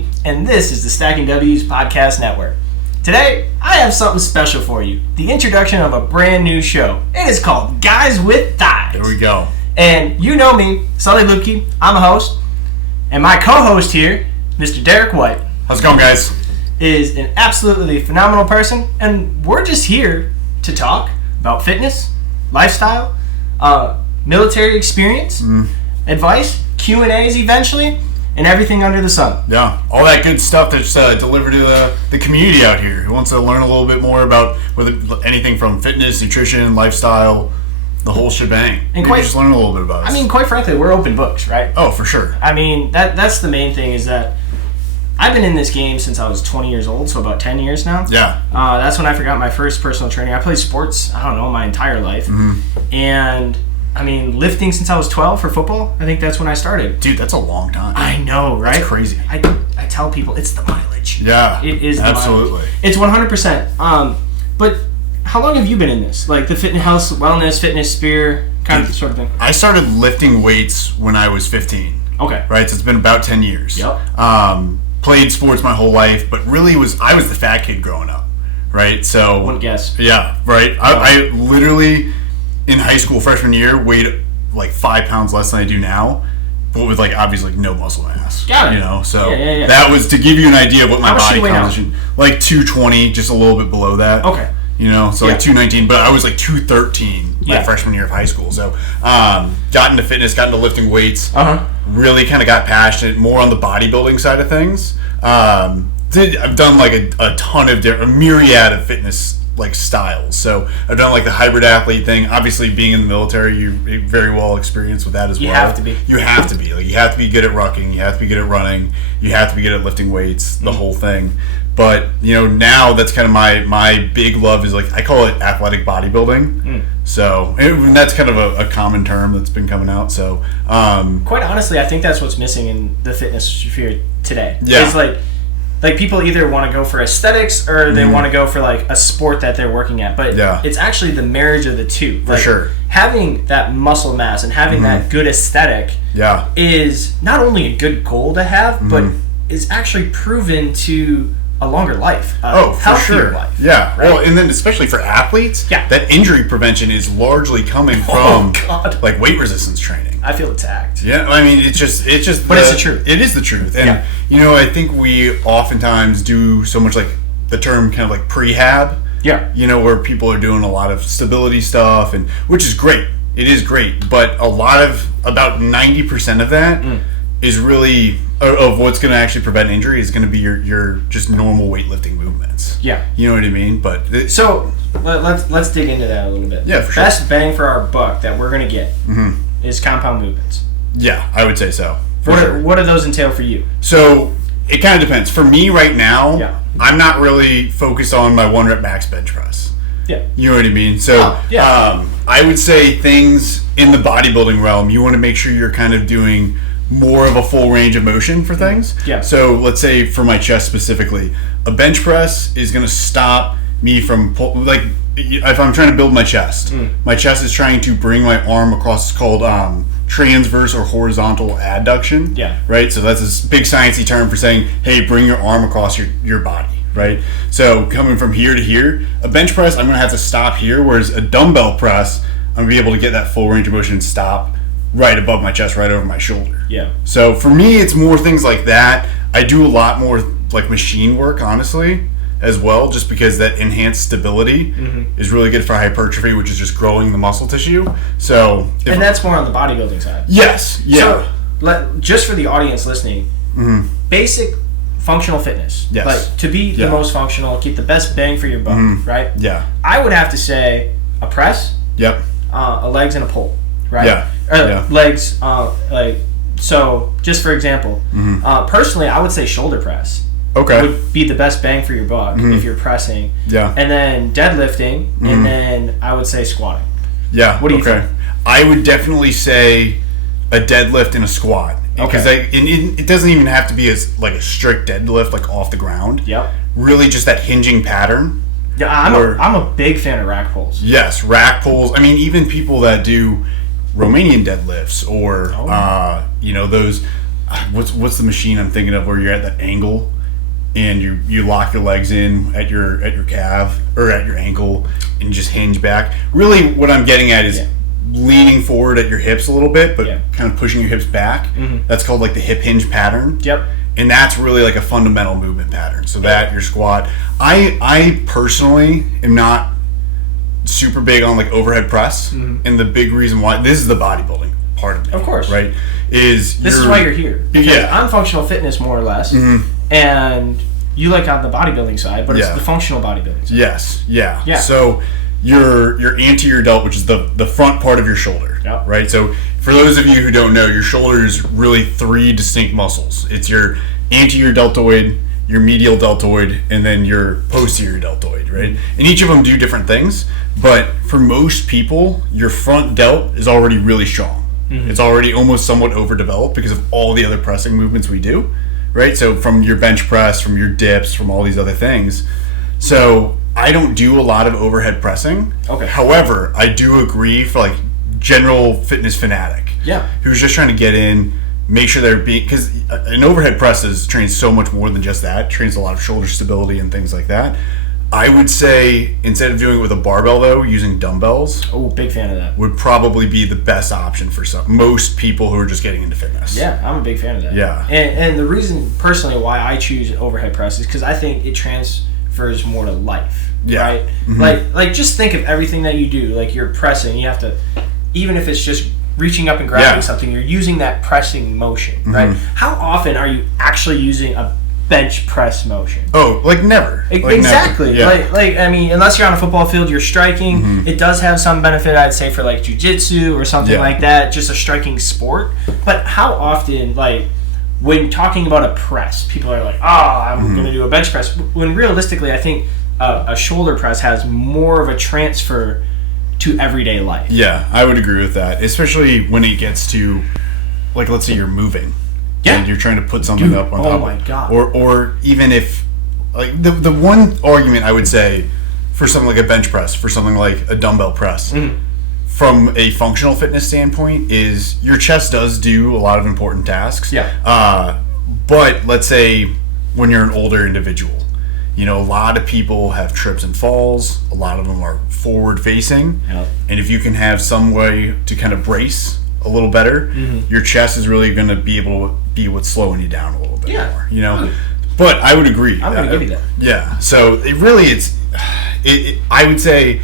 Lucky, and this is the Stacking W's Podcast Network. Today, I have something special for you. The introduction of a brand new show. It is called Guys with Thighs. There we go. And you know me, Sully Lukey. I'm a host. And my co-host here, Mr. Derek White. How's it going, guys? Is an absolutely phenomenal person. And we're just here to talk about fitness, lifestyle, military experience, advice, Q&As eventually, and everything under the sun. Yeah, all that good stuff that's delivered to the community out here who wants to learn a little bit more about whether anything from fitness, nutrition, lifestyle, the whole shebang. And just learn a little bit about us. I mean, quite frankly, we're open books, right? Oh, for sure. I mean, that's the main thing is that I've been in this game since I was 20 years old, so about 10 years now. Yeah. That's when I forgot my first personal training. I played sports, I don't know, my entire life. And I mean, lifting since I was 12 for football, I think that's when I started. Dude, that's a long time. I know, right? That's crazy. I tell people, it's the mileage. Yeah, it is the absolutely. Mileage. It's 100%. But how long have you been in this? Like the fitness, health, wellness, fitness, spear, kind of sort of thing? I started lifting weights when I was 15. Okay. Right, so it's been about 10 years. Yep. Played sports my whole life, but really I was the fat kid growing up, right? So wouldn't guess. Yeah, right. I literally in high school freshman year weighed like 5 pounds less than I do now, but with like obviously no muscle mass. Got it. You know, so yeah. that was to give you an idea of what my body composition. Now? Like 220, just a little bit below that. Okay. You know, so like 219, but I was like 213 my freshman year of high school. So got into fitness, got into lifting weights. Really kind of got passionate more on the bodybuilding side of things. I've done like a ton of a myriad of fitness like styles. So I've done like the hybrid athlete thing. Obviously, being in the military, you're very well experienced with that as well. You have to be. You have to be. Like you have to be good at rucking. You have to be good at running. You have to be good at lifting weights. The whole thing. But you know, now that's kind of my big love is like I call it athletic bodybuilding. So and that's kind of a common term that's been coming out. So quite honestly, I think that's what's missing in the fitness sphere today. Yeah. It's like people either want to go for aesthetics or they want to go for like a sport that they're working at. But it's actually the marriage of the two. For sure. Having that muscle mass and having that good aesthetic is not only a good goal to have, but is actually proven to a longer life. For sure. Life. Yeah. Right? Well, and then especially for athletes, that injury prevention is largely coming from like weight resistance training. I feel attacked. Yeah, I mean, it's just. But it's the truth. It is the truth, and you know, I think we oftentimes do so much like the term kind of like prehab. Yeah. You know, where people are doing a lot of stability stuff, and which is great. It is great, but about 90% of that is really of what's going to actually prevent injury is going to be your just normal weightlifting movements. Yeah. You know what I mean? But so let's dig into that a little bit. Yeah, for sure. Best bang for our buck that we're going to get is compound movements. Yeah, I would say so. What do those entail for you? So it kind of depends. For me right now, I'm not really focused on my 1 rep max bench press. Yeah. You know what I mean? So I would say things in the bodybuilding realm, you want to make sure you're kind of doing more of a full range of motion for things. Yeah. So let's say for my chest specifically, a bench press is going to stop me from like if I'm trying to build my chest. My chest is trying to bring my arm across. It's called transverse or horizontal adduction. Yeah. Right. So that's this big sciencey term for saying, hey, bring your arm across your body. Right. So coming from here to here, a bench press, I'm going to have to stop here, whereas a dumbbell press, I'm going to be able to get that full range of motion and stop right above my chest, right over my shoulder. Yeah. So for me, it's more things like that. I do a lot more like machine work, honestly, as well, just because that enhanced stability is really good for hypertrophy, which is just growing the muscle tissue. So, and that's more on the bodybuilding side. Yes. Yeah. So, just for the audience listening, basic functional fitness. Yes. Like to be the most functional, get the best bang for your buck, right? Yeah. I would have to say a press. Yep. A legs and a pull, right? Yeah. Legs, so just for example, personally, I would say shoulder press. Okay. Would be the best bang for your buck if you're pressing. Yeah. And then deadlifting, and then I would say squatting. Yeah. What do you think? I would definitely say a deadlift and a squat. Because it doesn't even have to be like a strict deadlift, like off the ground. Yep. Really, just that hinging pattern. Yeah, I'm a big fan of rack pulls. Yes, rack pulls. I mean, even people that do Romanian deadlifts or those. what's the machine I'm thinking of where you're at that angle and you lock your legs in at your calf or at your ankle and just hinge back. Really what I'm getting at is leaning forward at your hips a little bit, but kind of pushing your hips back. That's called like the hip hinge pattern. And that's really like a fundamental movement pattern. So that your squat. I personally am not super big on like overhead press, and the big reason why, this is the bodybuilding part of me, of course, right, this is why you're here, because I'm functional fitness more or less, and you like on the bodybuilding side, but it's the functional bodybuilding side. So your anterior delt, which is the front part of your shoulder, right? So for those of you who don't know, your shoulder is really 3 distinct muscles. It's your anterior deltoid, your medial deltoid, and then your posterior deltoid, right? And each of them do different things, but for most people, your front delt is already really strong. It's already almost somewhat overdeveloped because of all the other pressing movements we do, right? So from your bench press, from your dips, from all these other things. So I don't do a lot of overhead pressing. However, I do agree for like general fitness fanatic who's just trying to get in, make sure they're being, because an overhead press trains so much more than just that. It trains a lot of shoulder stability and things like that. I would say instead of doing it with a barbell though, using dumbbells. Big fan of that. Would probably be the best option for most people who are just getting into fitness. Yeah, I'm a big fan of that. Yeah. And the reason personally why I choose overhead press is because I think it transfers more to life. Right? Like just think of everything that you do. Like you're pressing, you have to, even if it's just reaching up and grabbing something, you're using that pressing motion, right? How often are you actually using a bench press motion? Like never. Exactly. Never. Like I mean, unless you're on a football field, you're striking. It does have some benefit, I'd say, for like jiu-jitsu or something like that, just a striking sport. But how often, like, when talking about a press, people are like, I'm going to do a bench press. When realistically, I think a shoulder press has more of a transfer to everyday life. Yeah, I would agree with that, especially when it gets to, like, let's say you're moving. And you're trying to put something up on top. Oh my God. Or even if, like, the one argument I would say for something like a bench press, for something like a dumbbell press, from a functional fitness standpoint, is your chest does do a lot of important tasks. But let's say when you're an older individual, you know, a lot of people have trips and falls. A lot of them are forward facing. And if you can have some way to kind of brace a little better, your chest is really going to be able to be what's slowing you down a little bit more, you know. But I would agree. I'm going to give you that. Yeah. So it really, I would say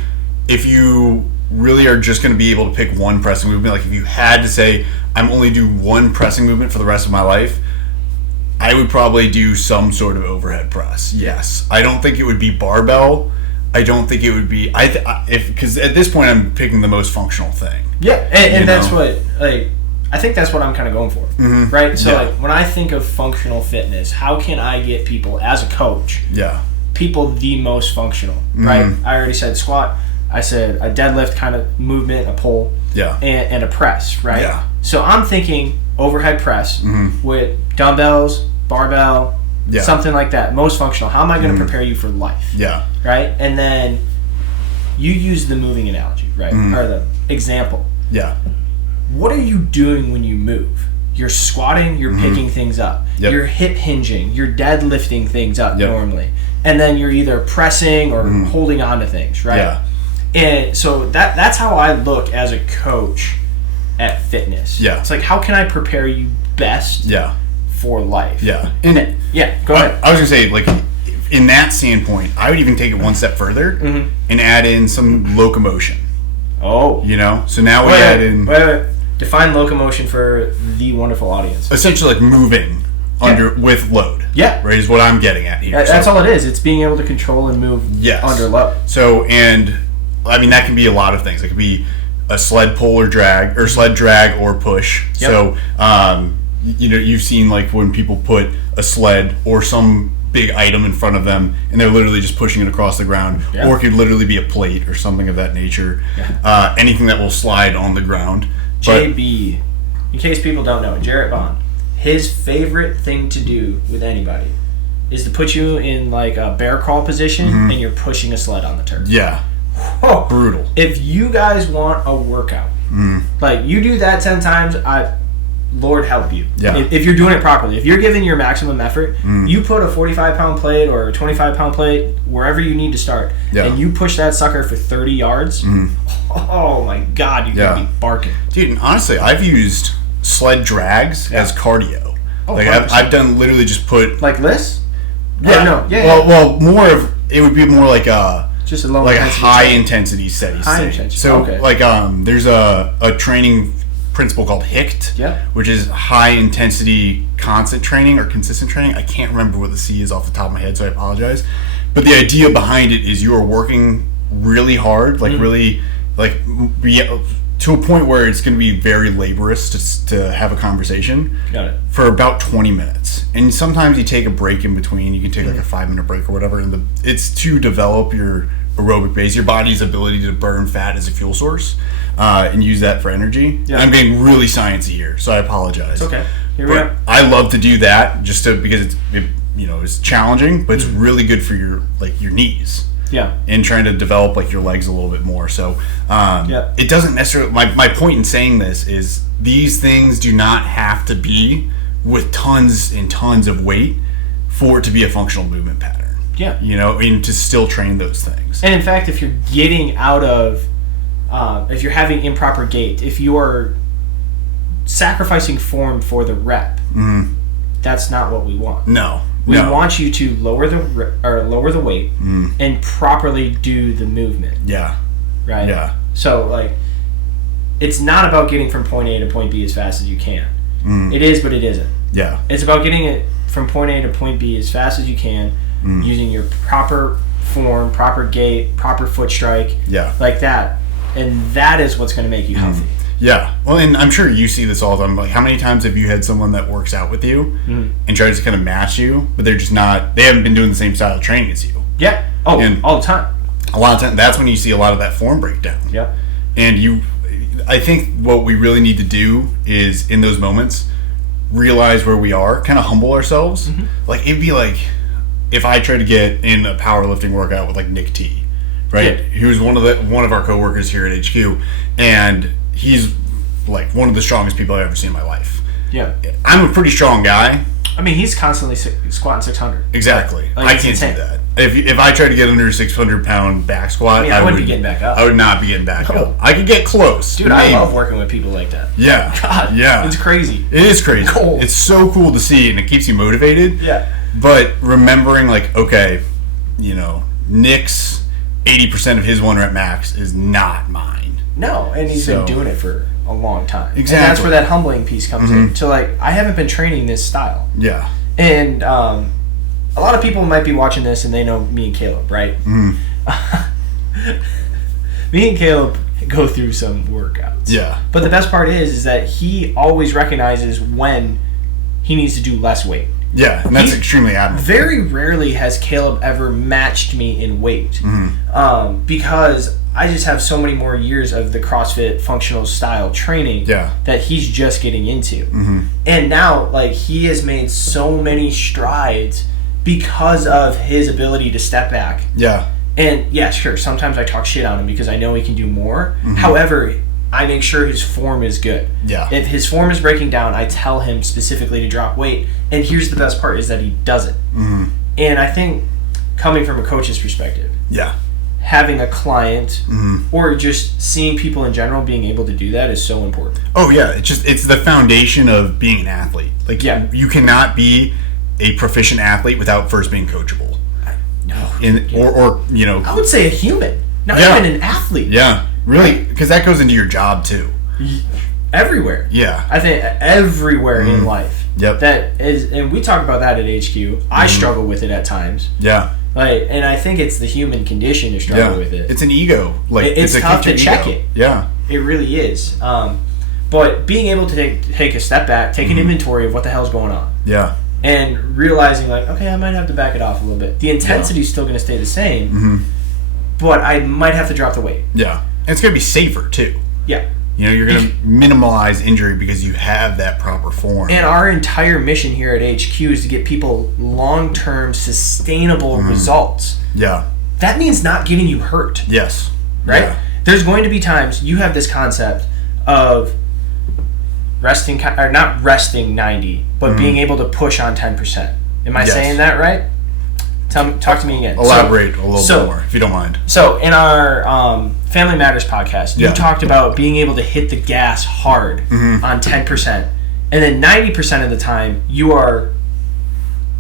if you really are just going to be able to pick one pressing movement, like if you had to say, I'm only do one pressing movement for the rest of my life, I would probably do some sort of overhead press. Yes. I don't think it would be barbell. I don't think it would be, because at this point I'm picking the most functional thing. And that's what, like, I think that's what I'm kind of going for, right? So like when I think of functional fitness, how can I get people as a coach, people the most functional, right? I already said squat, I said a deadlift kind of movement, a pull, and a press, right? So I'm thinking overhead press with dumbbells, barbell, something like that, most functional. How am I going to prepare you for life? Right? And then you use the moving analogy, right? Or the example. What are you doing when you move? You're squatting, you're picking things up. You're hip hinging, you're deadlifting things up normally. And then you're either pressing or holding on to things, right? And so that's how I look as a coach at fitness. It's like, how can I prepare you best for life? And go ahead. I was going to say, like, in that standpoint, I would even take it one step further and add in some locomotion. You know? So now we add in... Define locomotion for the wonderful audience. Essentially, like, moving with load. Right, is what I'm getting at here. That's all it is. It's being able to control and move under load. So, and, I mean, that can be a lot of things. It could be a sled pull or drag, or sled drag or push. So, you know, you've seen, like, when people put a sled or some big item in front of them and they're literally just pushing it across the ground, or it could literally be a plate or something of that nature. Anything that will slide on the ground. JB, in case people don't know, Jarrett Bond, his favorite thing to do with anybody is to put you in like a bear crawl position and you're pushing a sled on the turf. Brutal. If you guys want a workout, like you do that 10 times, Lord help you. Yeah. If you're doing it properly. If you're giving your maximum effort, you put a 45-pound plate or a 25-pound plate wherever you need to start, and you push that sucker for 30 yards, oh my God, you're going to be barking. Dude, and honestly, I've used sled drags as cardio. Oh, like I've done literally just put... Like this? Yeah. No. Well, more of... It would be more like a... Just a low like intensity. A high intensity steady state. So, like, there's a training principle called HICT, which is high intensity constant training or consistent training. I can't remember what the C is off the top of my head, so I apologize. But the idea behind it is you are working really hard, like really, like to a point where it's going to be very laborious to have a conversation. Got it. For about 20 minutes. And sometimes you take a break in between. You can take like a 5-minute break or whatever. And it's to develop your aerobic base, your body's ability to burn fat as a fuel source, and use that for energy. Yeah. I'm getting really sciencey here, so I apologize. It's okay. Here we are. I love to do that just because it's challenging, but it's really good for your knees. Yeah. And trying to develop like your legs a little bit more. So it doesn't necessarily. My point in saying this is these things do not have to be with tons and tons of weight for it to be a functional movement pattern. Yeah. And to still train those things. And in fact, if you're getting out of, if you're having improper gait, if you are sacrificing form for the rep, that's not what we want. No. We want you to lower the weight and properly do the movement. Yeah. Right? Yeah. So, like, it's not about getting from point A to point B as fast as you can. It is, but it isn't. Yeah. It's about getting it from point A to point B as fast as you can, using your proper form, proper gait, proper foot strike, like that. And that is what's going to make you healthy. Yeah. Well, and I'm sure you see this all the time. Like, how many times have you had someone that works out with you and tries to kind of match you, but they're just not, they haven't been doing the same style of training as you? Yeah. Oh, and all the time. A lot of times, that's when you see a lot of that form breakdown. Yep. And I think what we really need to do is, in those moments, realize where we are, kind of humble ourselves. Like, it'd be like if I tried to get in a powerlifting workout with like Nick T, right? He was one of our coworkers here at HQ, and he's like one of the strongest people I've ever seen in my life. Yeah. I'm a pretty strong guy. I mean, he's constantly squatting 600. Exactly. I can't do that. If I tried to get under a 600-pound back squat, I wouldn't be getting back up. I would not be getting back up. I could get close. Dude, I love working with people like that. Yeah. God. Yeah. It's crazy. It is crazy. Cool. It's so cool to see, and it keeps you motivated. Yeah. But remembering, like, okay, Nick's 80% of his 1 rep max is not mine. No, and he's been doing it for a long time. Exactly. And that's where that humbling piece comes in. So, like, I haven't been training this style. Yeah. And a lot of people might be watching this and they know me and Caleb, right? Me and Caleb go through some workouts. Yeah. But the best part is that he always recognizes when he needs to do less weight. Yeah, and that's extremely admirable. Very rarely has Caleb ever matched me in weight, because I just have so many more years of the CrossFit functional style training that he's just getting into. And now, like, he has made so many strides because of his ability to step back. Yeah. And yeah, sure, sometimes I talk shit on him because I know he can do more. However, I make sure his form is good. Yeah. If his form is breaking down, I tell him specifically to drop weight. And here's the best part is that he does it. And I think coming from a coach's perspective, having a client or just seeing people in general being able to do that is so important. Oh yeah, it's the foundation of being an athlete. Like, you cannot be a proficient athlete without first being coachable. Or I would say a human, not even an athlete. Yeah. Really, because that goes into your job too. Everywhere. Yeah. I think everywhere in life. Yep. That is, and we talk about that at HQ. I struggle with it at times. Yeah. Like, and I think it's the human condition to struggle with it. It's an ego. Like, it's tough to check it. Yeah. It really is. But being able to take a step back, take an inventory of what the hell's going on. Yeah. And realizing, like, okay, I might have to back it off a little bit. The intensity is still going to stay the same, but I might have to drop the weight. Yeah. And it's going to be safer, too. Yeah. You're going to minimize injury because you have that proper form. And our entire mission here at HQ is to get people long-term, sustainable results. Yeah. That means not getting you hurt. Yes. Right? Yeah. There's going to be times you have this concept of, resting, or not resting 90, but being able to push on 10%. Am I saying that right? Talk to me again. Elaborate a little bit more, if you don't mind. So in our Family Matters podcast, you talked about being able to hit the gas hard on 10%. And then 90% of the time, you are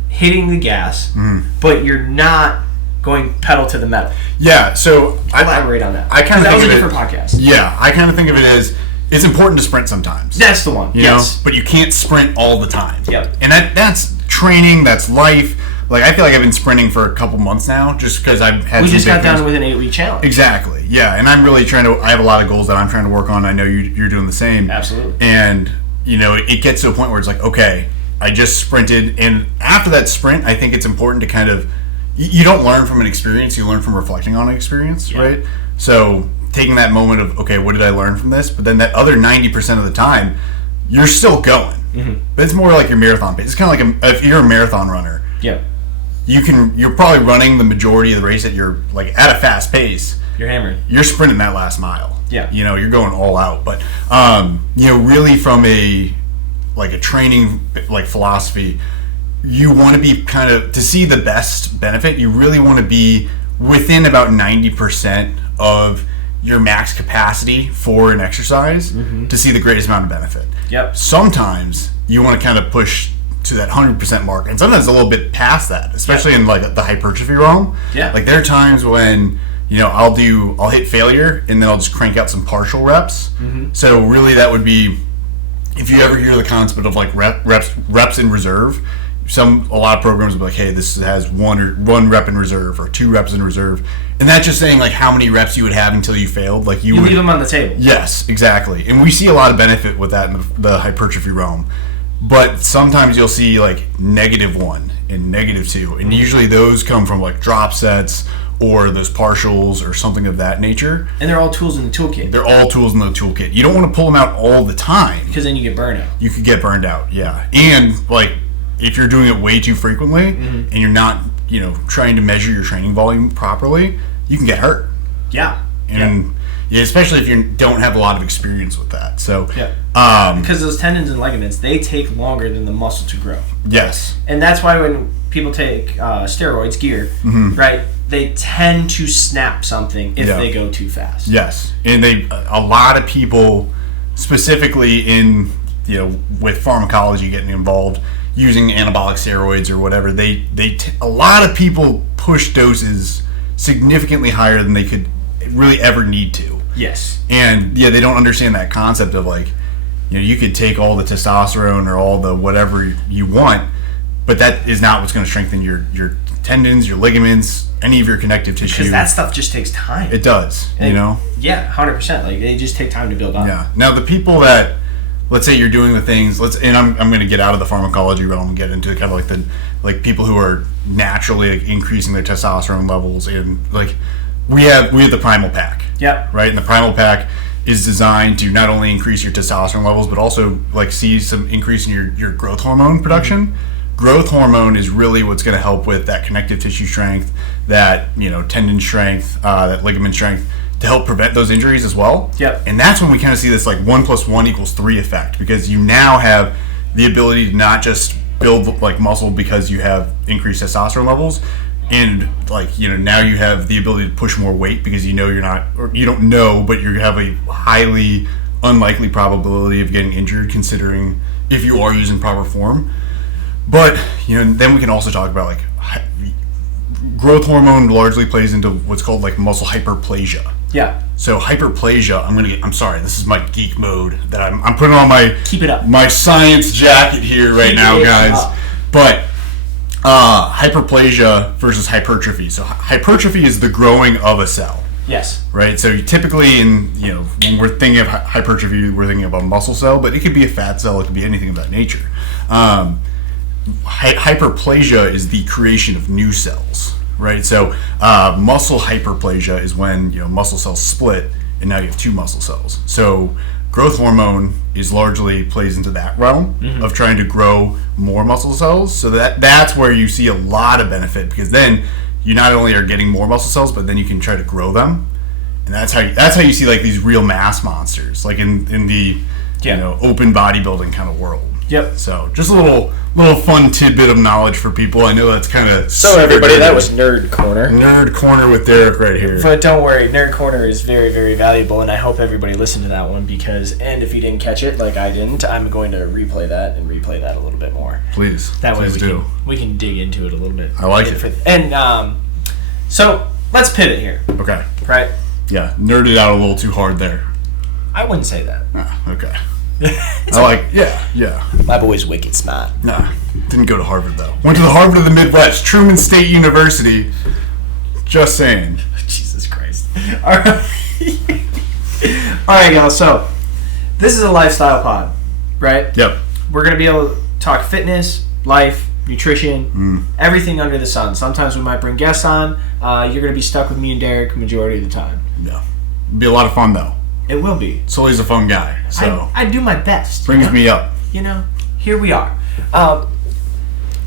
hitting the gas, but you're not going pedal to the metal. Yeah, so elaborate on that. I kind of that think was of a different podcast. Yeah, I kind of think of it as it's important to sprint sometimes. That's the one. You know? But you can't sprint all the time. Yep. And that's training. That's life. Like, I feel like I've been sprinting for a couple months now, just because I've had. We just got done with an 8-week challenge. Exactly. Yeah, and I'm really trying to. I have a lot of goals that I'm trying to work on. I know you're doing the same. Absolutely. And it gets to a point where it's like, okay, I just sprinted, and after that sprint, I think it's important to kind of. You don't learn from an experience, you learn from reflecting on an experience, right? So taking that moment of, okay, what did I learn from this? But then that other 90% of the time, you're still going. But it's more like your marathon pace. It's kind of like if you're a marathon runner, you're probably running the majority of the race at at a fast pace. You're hammering. You're sprinting that last mile. Yeah. You're going all out. But really from a training philosophy, you want to be to see the best benefit, you really want to be within about 90% of your max capacity for an exercise to see the greatest amount of benefit. Yep. Sometimes you want to kind of push to that 100% mark, and sometimes a little bit past that, especially in the hypertrophy realm. Yeah. Like there are times when I'll hit failure and then I'll just crank out some partial reps. So really that would be, if you ever hear the concept of reps in reserve, a lot of programs will be like, hey, this has one rep in reserve or 2 reps in reserve, and that's just saying how many reps you would have until you failed. You would leave them on the table. Yes, exactly. And we see a lot of benefit with that in the hypertrophy realm. But sometimes you'll see -1 and -2, and usually those come from drop sets or those partials or something of that nature. And they're all tools in the toolkit. They're all tools in the toolkit. You don't want to pull them out all the time, because then you get burned out. You could get burned out, yeah. And if you're doing it way too frequently and you're not, trying to measure your training volume properly, you can get hurt. Yeah. And especially if you don't have a lot of experience with that. So because those tendons and ligaments, they take longer than the muscle to grow. Yes. And that's why when people take steroids, gear, right, they tend to snap something if they go too fast. Yes. And a lot of people, specifically in, with pharmacology getting involved, using anabolic steroids or whatever, a lot of people push doses significantly higher than they could really ever need to. Yes. And they don't understand that concept of you could take all the testosterone or all the whatever you want, but that is not what's going to strengthen your tendons, your ligaments, any of your connective tissue. Because that stuff just takes time. It does, Yeah, 100%. They just take time to build up. Yeah. Now the people that, let's say you're doing the things, and I'm going to get out of the pharmacology realm and get into kind of the people who are naturally increasing their testosterone levels, and we have the Primal Pack. Yep. Right? And the Primal Pack is designed to not only increase your testosterone levels, but also see some increase in your growth hormone production. Growth hormone is really what's going to help with that connective tissue strength, that tendon strength, that ligament strength, to help prevent those injuries as well. Yep. And that's when we kind of see this 1 + 1 = 3 effect, because you now have the ability to not just build muscle because you have increased testosterone levels, and now you have the ability to push more weight because you're not, or you don't know, but you have a highly unlikely probability of getting injured, considering if you are using proper form. But then we can also talk about growth hormone largely plays into what's called muscle hyperplasia. Yeah. So hyperplasia, I'm sorry, this is my geek mode that I'm putting on my, keep it up, my science jacket here right now, guys. But hyperplasia versus hypertrophy. So hypertrophy is the growing of a cell. Yes. Right. So typically, when we're thinking of hypertrophy, we're thinking of a muscle cell, but it could be a fat cell. It could be anything of that nature. Hyperplasia is the creation of new cells. Right. So muscle hyperplasia is when muscle cells split and now you have 2 muscle cells. So growth hormone is largely plays into that realm of trying to grow more muscle cells. So that's where you see a lot of benefit, because then you not only are getting more muscle cells, but then you can try to grow them, and that's how you see these real mass monsters. In the open bodybuilding kind of world. Yep. So just a little fun tidbit of knowledge for people. I know that's kind of so everybody. That was Nerd Corner. Nerd Corner with Derek right here. But don't worry, Nerd Corner is very, very valuable, and I hope everybody listened to that one and if you didn't catch it, like I didn't, I'm going to replay that a little bit more. Please. That way Please we can dig into it a little bit. I like it. And so let's pivot here. Okay. Right. Yeah, nerded out a little too hard there. I wouldn't say that. Okay. Yeah. My boy's wicked smart. Nah, didn't go to Harvard though. Went to the Harvard of the Midwest, Truman State University. Just saying. Jesus Christ. All right, y'all. So this is a lifestyle pod, right? Yep. We're gonna be able to talk fitness, life, nutrition, everything under the sun. Sometimes we might bring guests on. You're gonna be stuck with me and Derek majority of the time. Yeah. It'll be a lot of fun though. It will be. Sully's a fun guy, so I do my best. Brings me up. Here we are.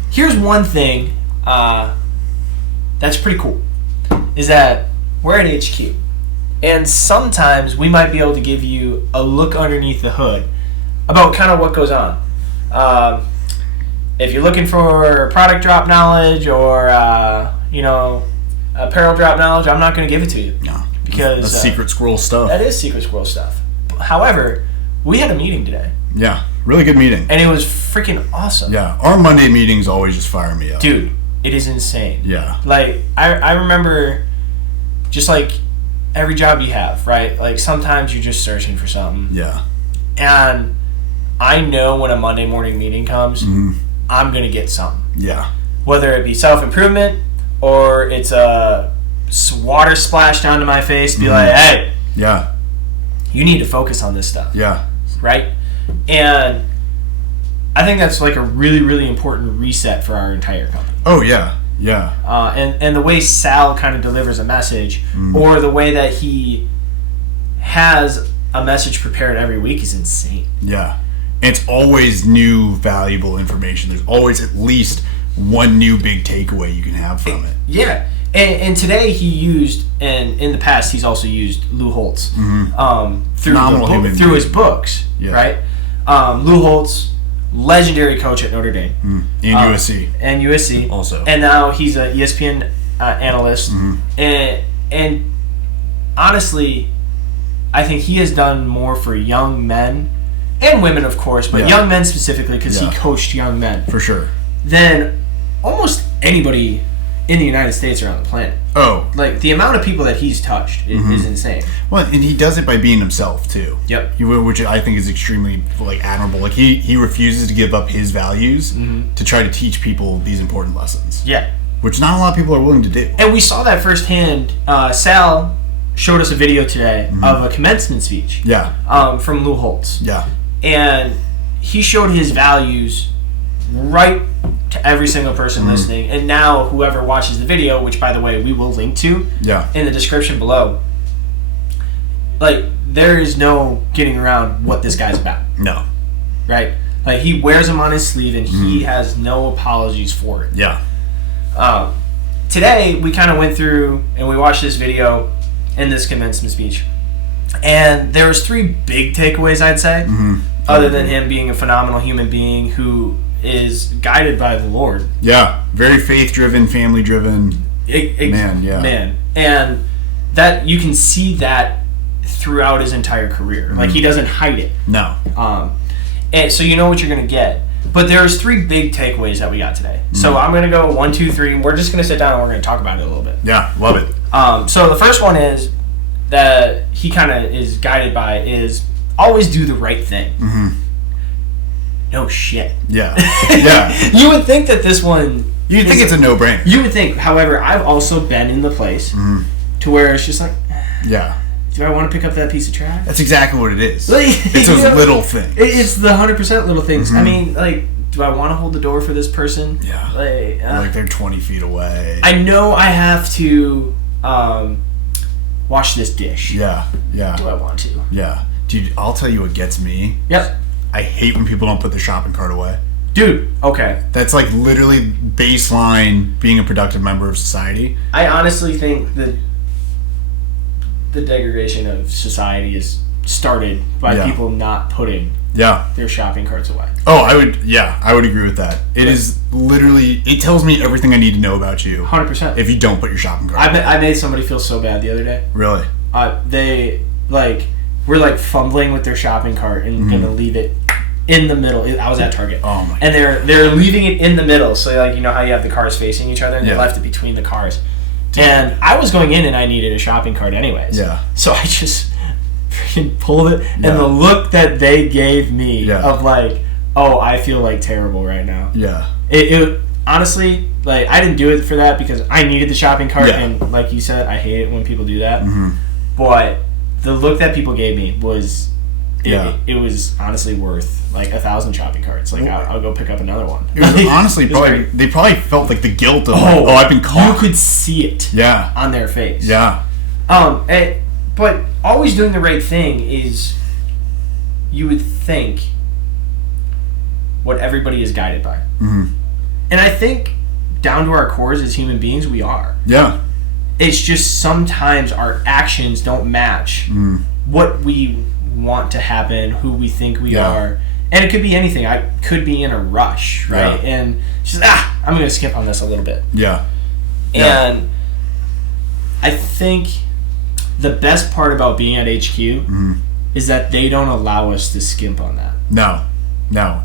Here's one thing that's pretty cool, is that we're at HQ, and sometimes we might be able to give you a look underneath the hood about kind of what goes on. If you're looking for product drop knowledge or apparel drop knowledge, I'm not going to give it to you. No. Because that's secret squirrel stuff. That is secret squirrel stuff. However, we had a meeting today. Yeah, really good meeting. And it was freaking awesome. Yeah, our Monday meetings always just fire me up. Dude, it is insane. Yeah. Like, I remember just like every job you have, right? Like sometimes you're just searching for something. Yeah. And I know when a Monday morning meeting comes, I'm going to get something. Yeah. Whether it be self-improvement or it's a water splashed onto my face, be like, hey, yeah, you need to focus on this stuff. Yeah. Right? And I think that's like a really, really important reset for our entire company. Oh, yeah. Yeah. And the way Sal kind of delivers a message, or the way that he has a message prepared every week is insane. Yeah. And it's always new, valuable information. There's always at least one new big takeaway you can have from it. Yeah. And today he used, and in the past he's also used Lou Holtz through his books, right? Lou Holtz, legendary coach at Notre Dame. And USC. And USC. Also. And now he's a ESPN analyst. And honestly, I think he has done more for young men, and women of course, but young men specifically because he coached young men. For sure. Than almost anybody in the United States or on the planet. Oh. Like, the amount of people that he's touched is insane. Well, and he does it by being himself, too. Yep. Which I think is extremely, admirable. Like, he refuses to give up his values to try to teach people these important lessons. Yeah. Which not a lot of people are willing to do. And we saw that firsthand. Sal showed us a video today of a commencement speech. Yeah. From Lou Holtz. Yeah. And he showed his values right to every single person listening, and now whoever watches the video, which by the way we will link to in the description below, like, there is no getting around what this guy's about. No. Right? Like, he wears them on his sleeve and he has no apologies for it. Yeah. Today we kind of went through and we watched this video and this commencement speech, and there was 3 big takeaways, I'd say, other than him being a phenomenal human being who is guided by the Lord. Yeah, very faith-driven, family-driven. Man. And that you can see that throughout his entire career. Like, he doesn't hide it. No. And so you know what you're going to get. But there's 3 big takeaways that we got today. So I'm going to go 1, 2, 3. And we're just going to sit down and we're going to talk about it a little bit. Yeah, love it. So the first one is that he kind of is guided by is always do the right thing. No shit. Yeah. Yeah. You would think that this one... You'd think it's a no-brainer. You would think. However, I've also been in the place to where it's just like... Yeah. Do I want to pick up that piece of trash? That's exactly what it is. Like, it's those little things. It's the 100% little things. I mean, like, do I want to hold the door for this person? Yeah. Like they're 20 feet away. I know I have to wash this dish. Yeah. Yeah. Do I want to? Yeah. Dude, I'll tell you what gets me. Yep. I hate when people don't put their shopping cart away. Dude, okay. That's like literally baseline being a productive member of society. I honestly think that the degradation of society is started by people not putting their shopping carts away. Oh, I would agree with that. It is literally, it tells me everything I need to know about you. 100%. If you don't put your shopping cart away. I made somebody feel so bad the other day. Really? They, were, fumbling with their shopping cart and going to leave it in the middle. I was at Target. Oh, my God. And they're leaving it in the middle. So, you know how you have the cars facing each other? And they left it between the cars. And I was going in and I needed a shopping cart anyways. Yeah. So I just freaking pulled it. And the look that they gave me of oh, I feel terrible right now. Yeah. It honestly, I didn't do it for that because I needed the shopping cart. Yeah. And like you said, I hate it when people do that. Mm-hmm. But the look that people gave me was, it was honestly worth 1,000 shopping carts. I'll go pick up another one. It was honestly they probably felt the guilt of I've been caught. You could see it. Yeah. On their face. Yeah. But always doing the right thing is, you would think, what everybody is guided by. Mm-hmm. And I think down to our cores as human beings, we are. Yeah. It's just sometimes our actions don't match what we want to happen, who we think we are. And it could be anything. I could be in a rush, right? Yeah. And just, I'm going to skip on this a little bit. Yeah. And I think the best part about being at HQ is that they don't allow us to skimp on that. No.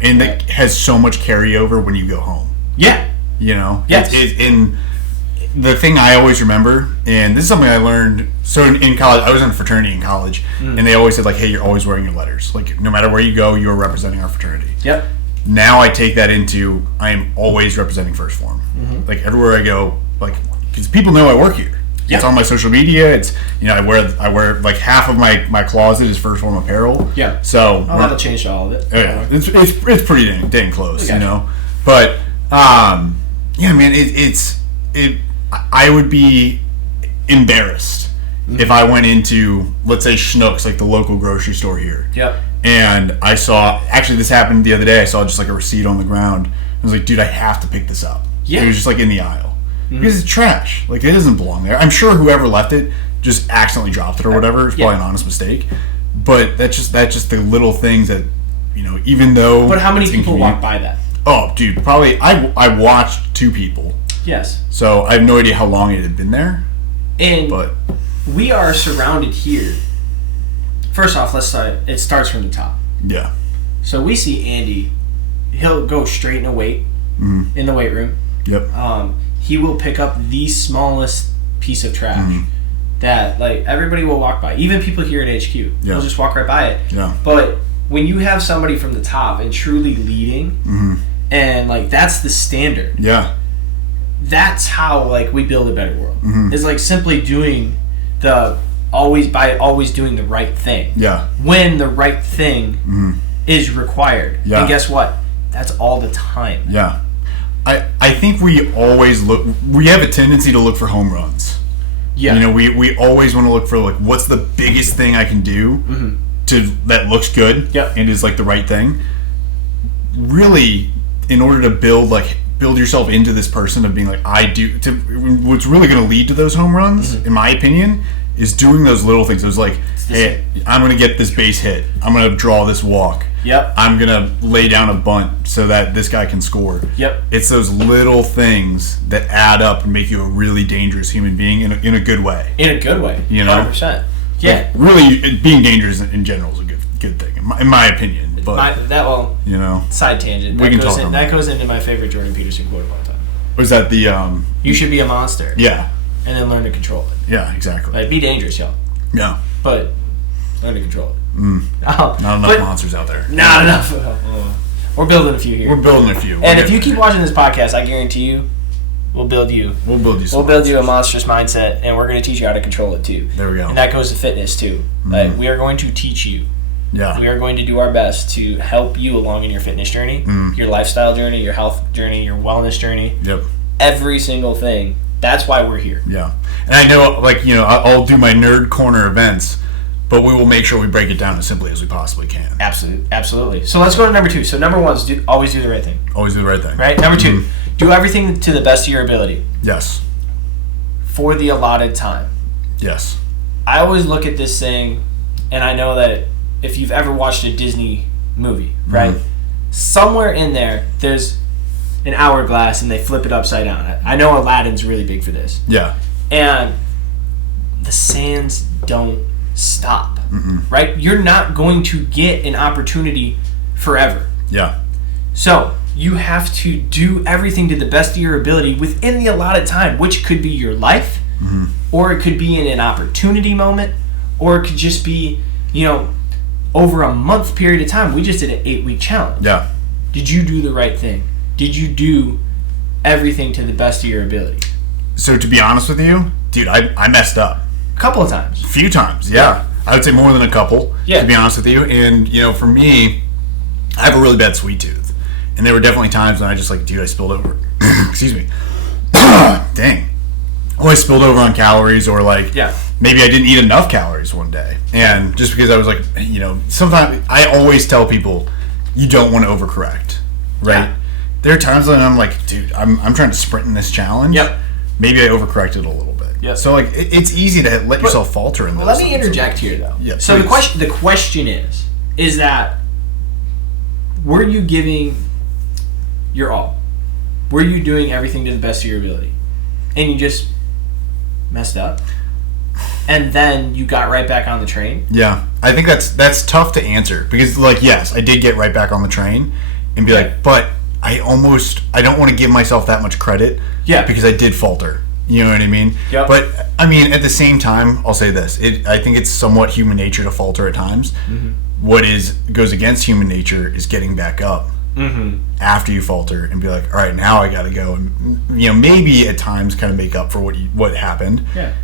And it has so much carryover when you go home. Yeah. You know? Yes. In the thing I always remember, and this is something I learned, so in college, I was in a fraternity in college, and they always said, hey, you're always wearing your letters. No matter where you go, you're representing our fraternity. Yep. Now I take that into, I am always representing First Form. Mm-hmm. Everywhere I go, because people know I work here. Yep. It's on my social media. It's, I wear half of my closet is First Form apparel. Yeah. So that'll change all of it. Yeah. It's pretty dang close, But man, I would be embarrassed if I went into, let's say, Schnucks, the local grocery store here. Yep. And I saw, actually this happened the other day, I saw just a receipt on the ground. I was like, dude, I have to pick this up. Yeah. It was just in the aisle. Mm-hmm. Because it's trash. It doesn't belong there. I'm sure whoever left it just accidentally dropped it or whatever. It's probably an honest mistake. But that's just the little things that, even though... But how many people walk by that? Oh, dude, probably, I watched 2 people. Yes. So I have no idea how long it had been there. But we are surrounded here. First off, let's start. It starts from the top. Yeah. So we see Andy. He'll go straight in in the weight room. Yep. He will pick up the smallest piece of trash that everybody will walk by. Even people here at HQ. Yeah. They'll just walk right by it. Yeah. But when you have somebody from the top and truly leading, and that's the standard. Yeah. That's how we build a better world. Is simply doing always doing the right thing. Yeah. When the right thing is required. Yeah. And guess what? That's all the time. Yeah. I think we always we have a tendency to look for home runs. Yeah. We always want to look for what's the biggest thing I can do that looks good and is the right thing. Really, in order to build yourself into this person of being what's really going to lead to those home runs, in my opinion, is doing those little things. It was hey, I'm going to get this base hit. I'm going to draw this walk. Yep. I'm going to lay down a bunt so that this guy can score. Yep. It's those little things that add up and make you a really dangerous human being in a good way. In a good way. 100%. Yeah. Really, being dangerous in general is a good thing, in my opinion. But side tangent. That goes into my favorite Jordan Peterson quote of all time. Was that the you should be a monster. Yeah. And then learn to control it. Yeah, exactly. Be dangerous, y'all. Yeah. But learn to control it. Not enough monsters out there. Not enough. We're building a few here. We're building a few. And if you keep watching this podcast, I guarantee you, we'll build you. We'll build you. We'll build you a monstrous mindset, and we're going to teach you how to control it too. There we go. And that goes to fitness too. We are going to teach you. Yeah. We are going to do our best to help you along in your fitness journey, your lifestyle journey, your health journey, your wellness journey. Yep. Every single thing. That's why we're here. Yeah. And I know, I'll do my nerd corner events, but we will make sure we break it down as simply as we possibly can. Absolutely. So let's go to number 2. So number 1 is always do the right thing. Always do the right thing. Right? Number 2, do everything to the best of your ability. Yes. For the allotted time. Yes. I always look at this thing, and I know that if you've ever watched a Disney movie, right? Somewhere in there, there's an hourglass and they flip it upside down. I know Aladdin's really big for this. Yeah. And the sands don't stop, right? You're not going to get an opportunity forever. Yeah. So you have to do everything to the best of your ability within the allotted time, which could be your life, or it could be in an opportunity moment, or it could just be, over a month period of time. We just did an 8-week challenge. Yeah. Did you do the right thing? Did you do everything to the best of your ability? So to be honest with you, dude, I messed up. A couple of times. A few times, yeah. I would say more than a couple, to be honest with you. And, for me, I have a really bad sweet tooth. And there were definitely times when I just like, dude, I spilled over. Excuse me. Dang. Or I spilled over on calories, or maybe I didn't eat enough calories one day. And just because I was like, sometimes I always tell people, you don't want to overcorrect, right? Yeah. There are times when I'm like, dude, I'm trying to sprint in this challenge. Yep. Maybe I overcorrected a little bit. Yep. So it's easy to let yourself falter in those. Let me interject here though. Yeah, so the question is that, were you giving your all? Were you doing everything to the best of your ability? And you just messed up? And then you got right back on the train? Yeah. I think that's tough to answer, because yes, I did get right back on the train and be like, but I don't want to give myself that much credit. Yeah. Because I did falter. You know what I mean? Yep. But I mean, at the same time, I'll say this. I think it's somewhat human nature to falter at times. What goes against human nature is getting back up after you falter and be like, all right, now I got to go, and maybe at times kind of make up for what happened. Yeah.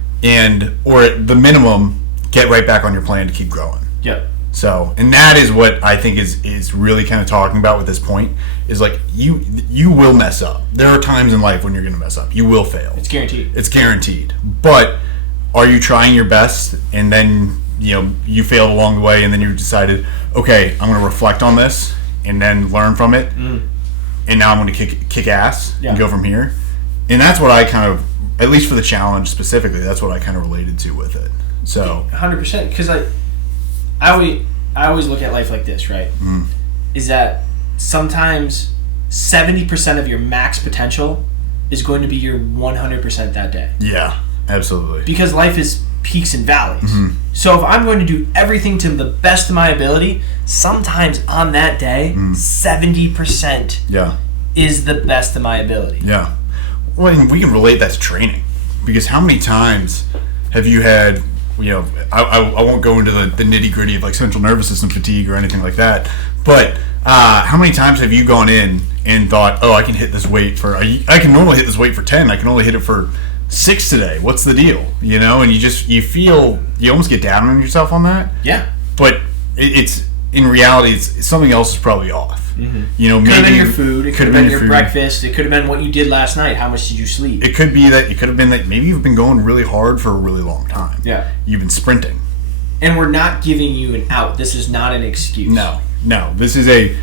Or at the minimum, get right back on your plan to keep growing. Yep. So, and that is what I think is really kind of talking about with this point, is like you will mess up. There are times in life when you're going to mess up. You will fail. It's guaranteed. It's guaranteed. But are you trying your best, and then you failed along the way, and then you decided, okay, I'm going to reflect on this and then learn from it, and now I'm going to kick ass and go from here. And that's what I kind of, at least for the challenge specifically, that's what I kind of related to with it. So 100%, because I always look at life like this, right? Is that sometimes 70% of your max potential is going to be your 100% that day. Yeah, absolutely. Because life is peaks and valleys. So if I'm going to do everything to the best of my ability, sometimes on that day, 70% is the best of my ability. Yeah. Well, and we can relate that to training, because how many times have you had, I won't go into the nitty gritty of like central nervous system fatigue or anything like that, but how many times have you gone in and thought, oh, I can hit this weight I can normally hit this weight for 10, I can only hit it for 6 today, what's the deal? And you feel, you almost get down on yourself on that. Yeah. But it's in reality, it's something else is probably off. Maybe could have been your food, it could have been your breakfast, it could have been what you did last night, how much did you sleep? It could have been that maybe you've been going really hard for a really long time. Yeah. You've been sprinting. And we're not giving you an out. This is not an excuse. No. This is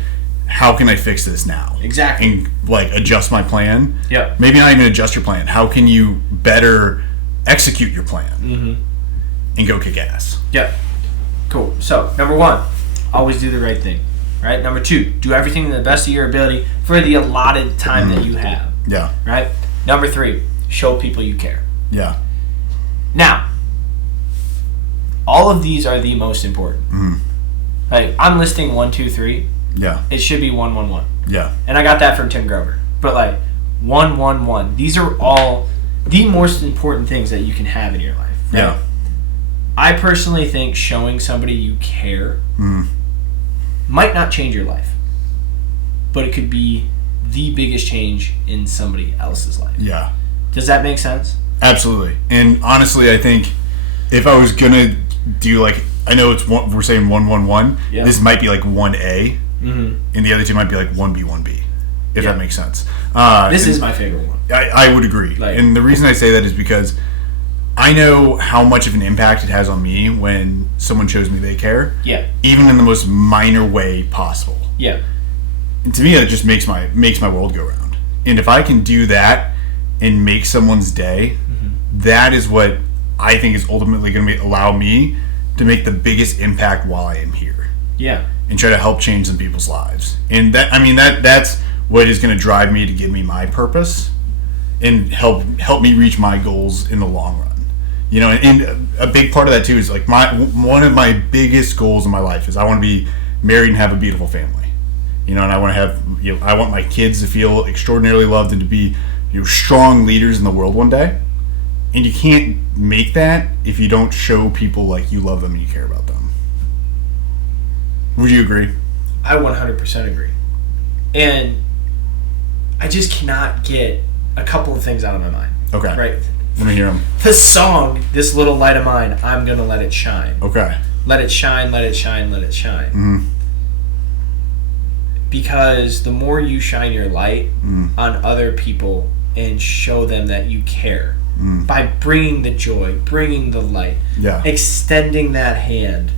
how can I fix this now? Exactly. And adjust my plan. Yeah. Maybe not even adjust your plan. How can you better execute your plan and go kick ass? Yeah. Cool. So, number 1, always do the right thing. Right? Number 2, do everything to the best of your ability for the allotted time that you have. Yeah. Right? Number 3, show people you care. Yeah. Now, all of these are the most important. Like, I'm listing 1, 2, 3. Yeah. It should be 1, 1, 1. Yeah. And I got that from Tim Grover. But 1, 1, 1. These are all the most important things that you can have in your life. Right? Yeah. I personally think showing somebody you care might not change your life, but it could be the biggest change in somebody else's life. Yeah. Does that make sense? Absolutely. And honestly, I think if I was gonna do I know we're saying 1, 1, 1. Yeah. This might be 1A, and the other two might be 1B, 1B. If that makes sense. This is my favorite one. I would agree. And the reason I say that is because I know how much of an impact it has on me when someone shows me they care. Yeah. Even in the most minor way possible. Yeah. And to me, that just makes my world go round. And if I can do that and make someone's day, that is what I think is ultimately going to allow me to make the biggest impact while I am here. Yeah. and try to help change some people's lives. And that's what is going to drive me to give me my purpose and help me reach my goals in the long run. You know, and a big part of that too is like one of my biggest goals in my life is I want to be married and have a beautiful family. You know, and I want to have, I want my kids to feel extraordinarily loved and to be, strong leaders in the world one day. And you can't make that if you don't show people like you love them and you care about them. Would you agree? I 100% agree. And I just cannot get a couple of things out of my mind. Okay. Right? Let me hear them. This song, This Little Light of Mine, I'm going to let it shine. Okay. Let it shine, let it shine, let it shine. Mm-hmm. Because the more you shine your light on other people and show them that you care, by bringing the joy, bringing the light, extending that hand,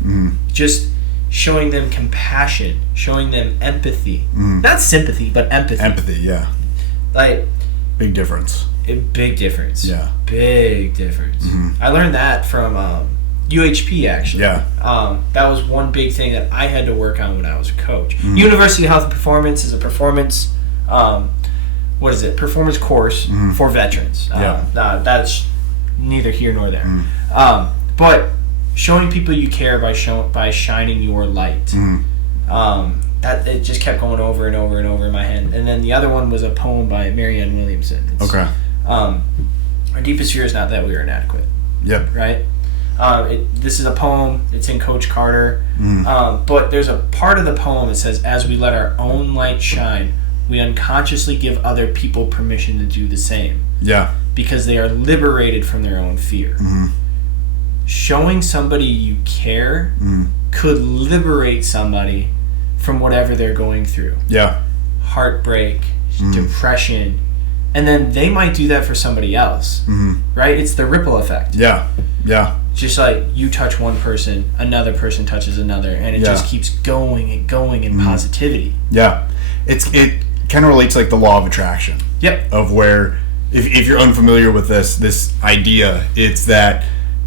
just showing them compassion, showing them empathy. Not sympathy, but empathy. Empathy, yeah. Like, big difference. Big difference. Yeah. Big difference. I learned that from UHP, actually. Yeah. That was one big thing that I had to work on when I was a coach. University of Health and Performance is a performance, performance course for veterans. That's neither here nor there. But showing people you care by shining your light. That it just kept going over and over and over in my head. And then the other one was a poem by Marianne Williamson. Okay. Our deepest fear is not that we are inadequate. Yep. Right? This is a poem. It's in Coach Carter. But there's a part of the poem that says, as we let our own light shine, we unconsciously give other people permission to do the same. Yeah. Because they are liberated from their own fear. Showing somebody you care could liberate somebody from whatever they're going through. Yeah. Heartbreak, depression. And then they might do that for somebody else. Right? It's the ripple effect. Yeah. Yeah. Just like you touch one person, another person touches another, and it just keeps going and going in positivity. Yeah. It kind of relates like the law of attraction. Yep. Of where, if you're unfamiliar with this idea, it's that,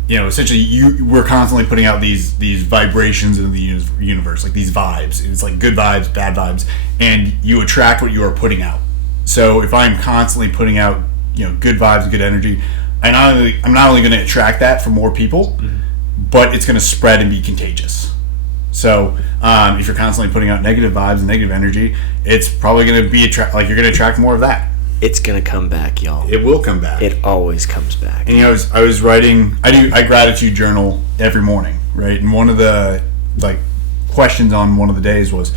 essentially we're constantly putting out these vibrations in the universe, like these vibes. It's like good vibes, bad vibes, and you attract what you are putting out. So if I'm constantly putting out, good vibes, good energy, I'm not only going to attract that from more people, but it's going to spread and be contagious. So if you're constantly putting out negative vibes and negative energy, it's probably going to be you're going to attract more of that. It's going to come back, y'all. It will come back. It always comes back. And I was writing, I gratitude journal every morning, right? And one of the questions on one of the days was,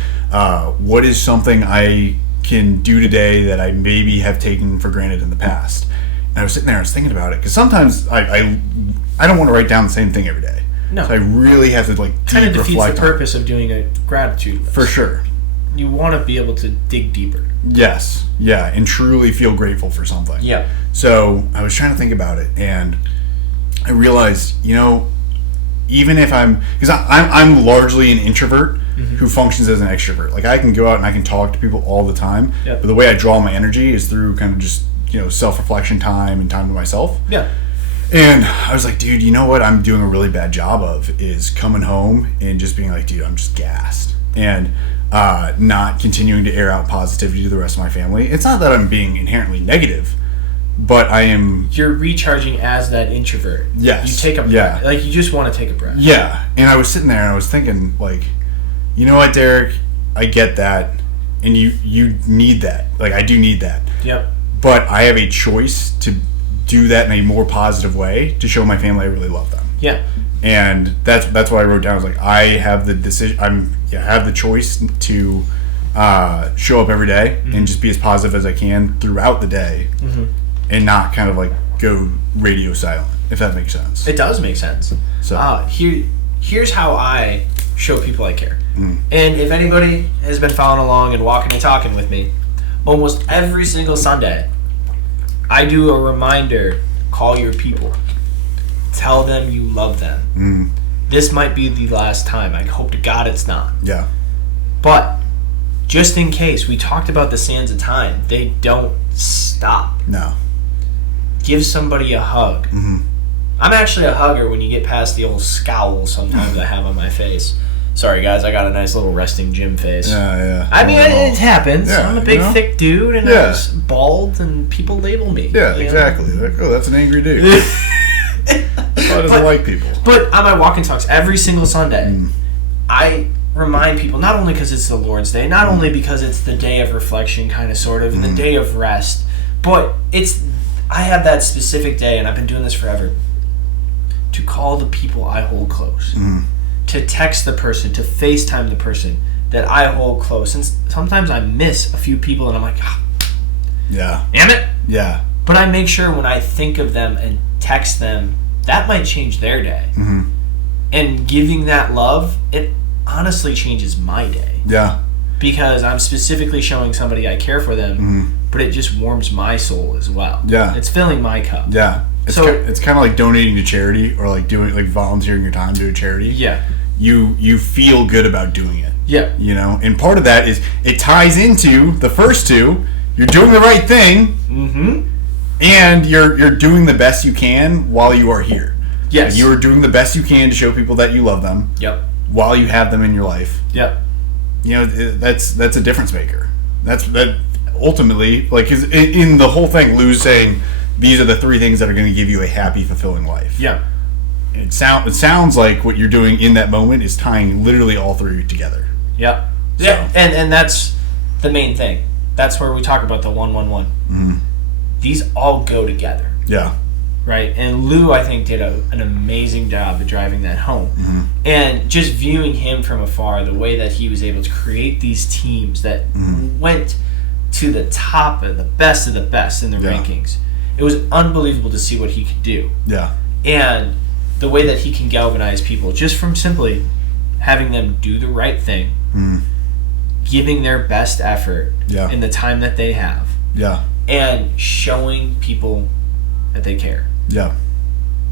what is something I can do today that I maybe have taken for granted in the past? And I was sitting there, I was thinking about it, because sometimes I don't want to write down the same thing every day. No. So I really have to kind of defeats the purpose of doing a gratitude list. For sure. You want to be able to dig deeper. Yes. Yeah. And truly feel grateful for something. Yeah. So I was trying to think about it, and I realized, even if because I'm largely an introvert who functions as an extrovert. Like, I can go out and I can talk to people all the time, but the way I draw my energy is through kind of just, self-reflection time and time to myself. Yeah. And I was like, dude, you know what I'm doing a really bad job of is coming home and just being like, dude, I'm just gassed. And not continuing to air out positivity to the rest of my family. It's not that I'm being inherently negative, but I am... You're recharging as that introvert. Yes. You take a breath. Like, you just want to take a breath. Yeah. And I was sitting there and I was thinking, you know what, Derek? I get that. And you need that. I do need that. Yep. But I have a choice to do that in a more positive way to show my family I really love them. Yeah. And that's what I wrote down. I was like, I have the decision. I have the choice to show up every day and just be as positive as I can throughout the day, and not kind of go radio silent. If that makes sense. It does make sense. So here's how I show people I care. And if anybody has been following along and walking and talking with me, almost every single Sunday, I do a reminder: call your people. Tell them you love them. This might be the last time. I hope to God it's not. Yeah. But just in case, we talked about the sands of time. They don't stop. No. Give somebody a hug. I'm actually a hugger when you get past the old scowl sometimes I have on my face. Sorry, guys, I got a nice little resting gym face. Yeah. I mean, it happens. Yeah, I'm a big, thick dude, and I was bald, and people label me. Yeah, exactly. Like, oh, that's an angry dude. Why doesn't like people? But on my walk and talks every single Sunday, I remind people, not only because it's the Lord's Day, not only because it's the day of reflection, kind of, sort of, and the day of rest, but I have that specific day, and I've been doing this forever, to call the people I hold close. To text the person, to FaceTime the person that I hold close. And sometimes I miss a few people, and I'm like, yeah. Damn it. Yeah. But I make sure when I think of them and text them, that might change their day. And giving that love, it honestly changes my day. Yeah. Because I'm specifically showing somebody I care for them, but it just warms my soul as well. Yeah. It's filling my cup. Yeah. It's kind of like donating to charity, or like doing, like, volunteering your time to a charity. Yeah. You feel good about doing it. Yeah. You know, and part of that is it ties into the first two. You're doing the right thing, and you're doing the best you can while you are here. Yes. And you are doing the best you can to show people that you love them. Yep. While you have them in your life. Yep. You know, that's a difference maker. That ultimately, like, is in the whole thing, Lou's saying these are the three things that are going to give you a happy, fulfilling life. Yeah. It sounds like what you're doing in that moment is tying literally all three together. Yep. So. Yeah. And that's the main thing. That's where we talk about the 1-1-1. These all go together. Yeah. Right? And Lou, I think, did an amazing job of driving that home. And just viewing him from afar, the way that he was able to create these teams that went to the top of the best in the rankings. It was unbelievable to see what he could do. Yeah. And the way that he can galvanize people just from simply having them do the right thing, giving their best effort in the time that they have, and showing people that they care. Yeah.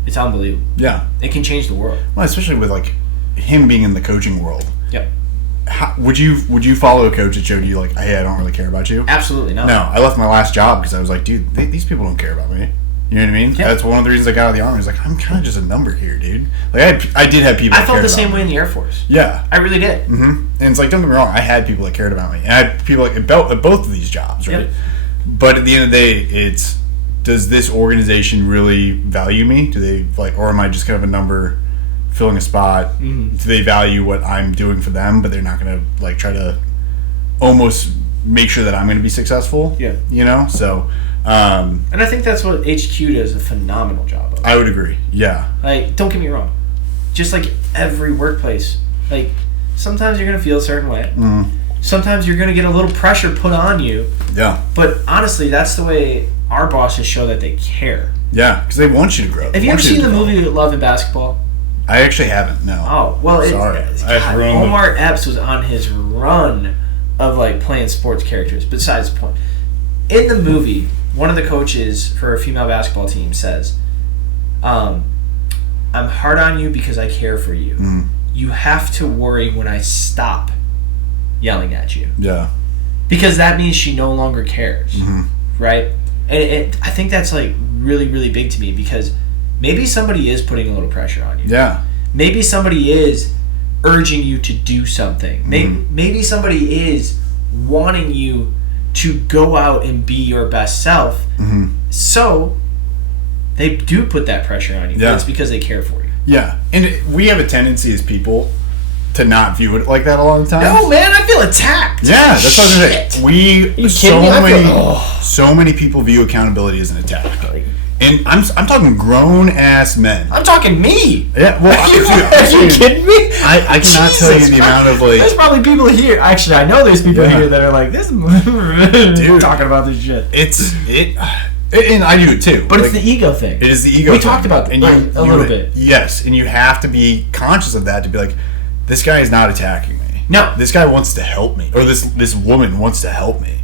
It's unbelievable. Yeah. It can change the world. Well, especially with, like, him being in the coaching world. Yep. Would you follow a coach that showed you, like, hey, I don't really care about you? Absolutely not. No, I left my last job because I was like, dude, these people don't care about me. You know what I mean? Yeah. That's one of the reasons I got out of the Army. I was like, I'm kind of just a number here, dude. Like, I did have people that I felt cared the same about way me. in the Air Force. Yeah. I really did. And it's like, don't get me wrong, I had people that cared about me. And I had people like at both of these jobs, right? Yep. But at the end of the day, it's, does this organization really value me? Do they, like, or am I just kind of a number filling a spot? Do they value what I'm doing for them, but they're not going to, like, try to almost make sure that I'm going to be successful? Yeah. You know? So, and I think that's what HQ does a phenomenal job of. I would agree. Yeah. Like, don't get me wrong. Just like every workplace, like, sometimes you're going to feel a certain way. Sometimes you're going to get a little pressure put on you. Yeah. But honestly, that's the way our bosses show that they care. Yeah, because they want you to grow. Have you ever seen the movie Love and Basketball? I actually haven't, no. Oh, well, Sorry. God, Omar Epps was on his run of, like, playing sports characters, besides the point. In the movie, one of the coaches for a female basketball team says, I'm hard on you because I care for you. You have to worry when I stop yelling at you. Yeah. Because that means she no longer cares. Right? And I think that's, like, really, really big to me, because maybe somebody is putting a little pressure on you. Yeah. Maybe somebody is urging you to do something. Maybe somebody is wanting you to go out and be your best self. So they do put that pressure on you. Yeah. But it's because they care for you. Yeah. And we have a tendency as people to not view it like that a lot of times. No, man, I feel attacked. Yeah, that's what I'm saying. So many people view accountability as an attack. And I'm talking grown ass men. I'm talking me. Yeah, well, are you kidding me? I cannot tell you the amount of, like, there's probably people here. Actually, I know there's people here that are like, this dude talking about this shit. And I do it too. But like, it's the ego thing. It is the ego we thing. talked about that a little bit. Yes, and you have to be conscious of that, to be like, this guy is not attacking me. No. This guy wants to help me. Or this woman wants to help me.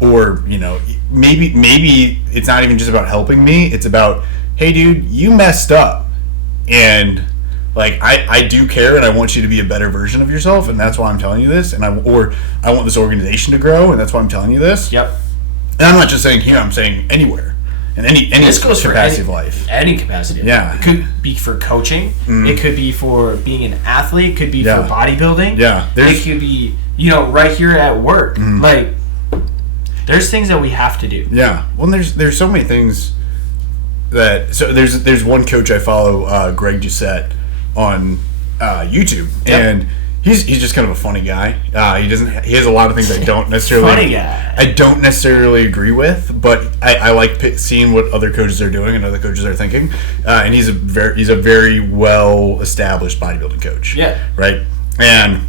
Or, you know, maybe it's not even just about helping me. It's about, hey, dude, you messed up. And, like, I do care, and I want you to be a better version of yourself, and that's why I'm telling you this. And I want this organization to grow, and that's why I'm telling you this. Yep. And I'm not just saying here, I'm saying anywhere. in any this goes capacity of life. Any capacity. Yeah. It could be for coaching. It could be for being an athlete. It could be for bodybuilding. Yeah. It could be, right here at work. Like, there's things that we have to do. Yeah. Well, there's so many things that. So there's one coach I follow, Greg Doucette, on YouTube, and he's just kind of a funny guy. He has a lot of things I don't necessarily funny guy. I don't necessarily agree with, but I like seeing what other coaches are doing and other coaches are thinking. And he's a very well established bodybuilding coach. Yeah. Right. And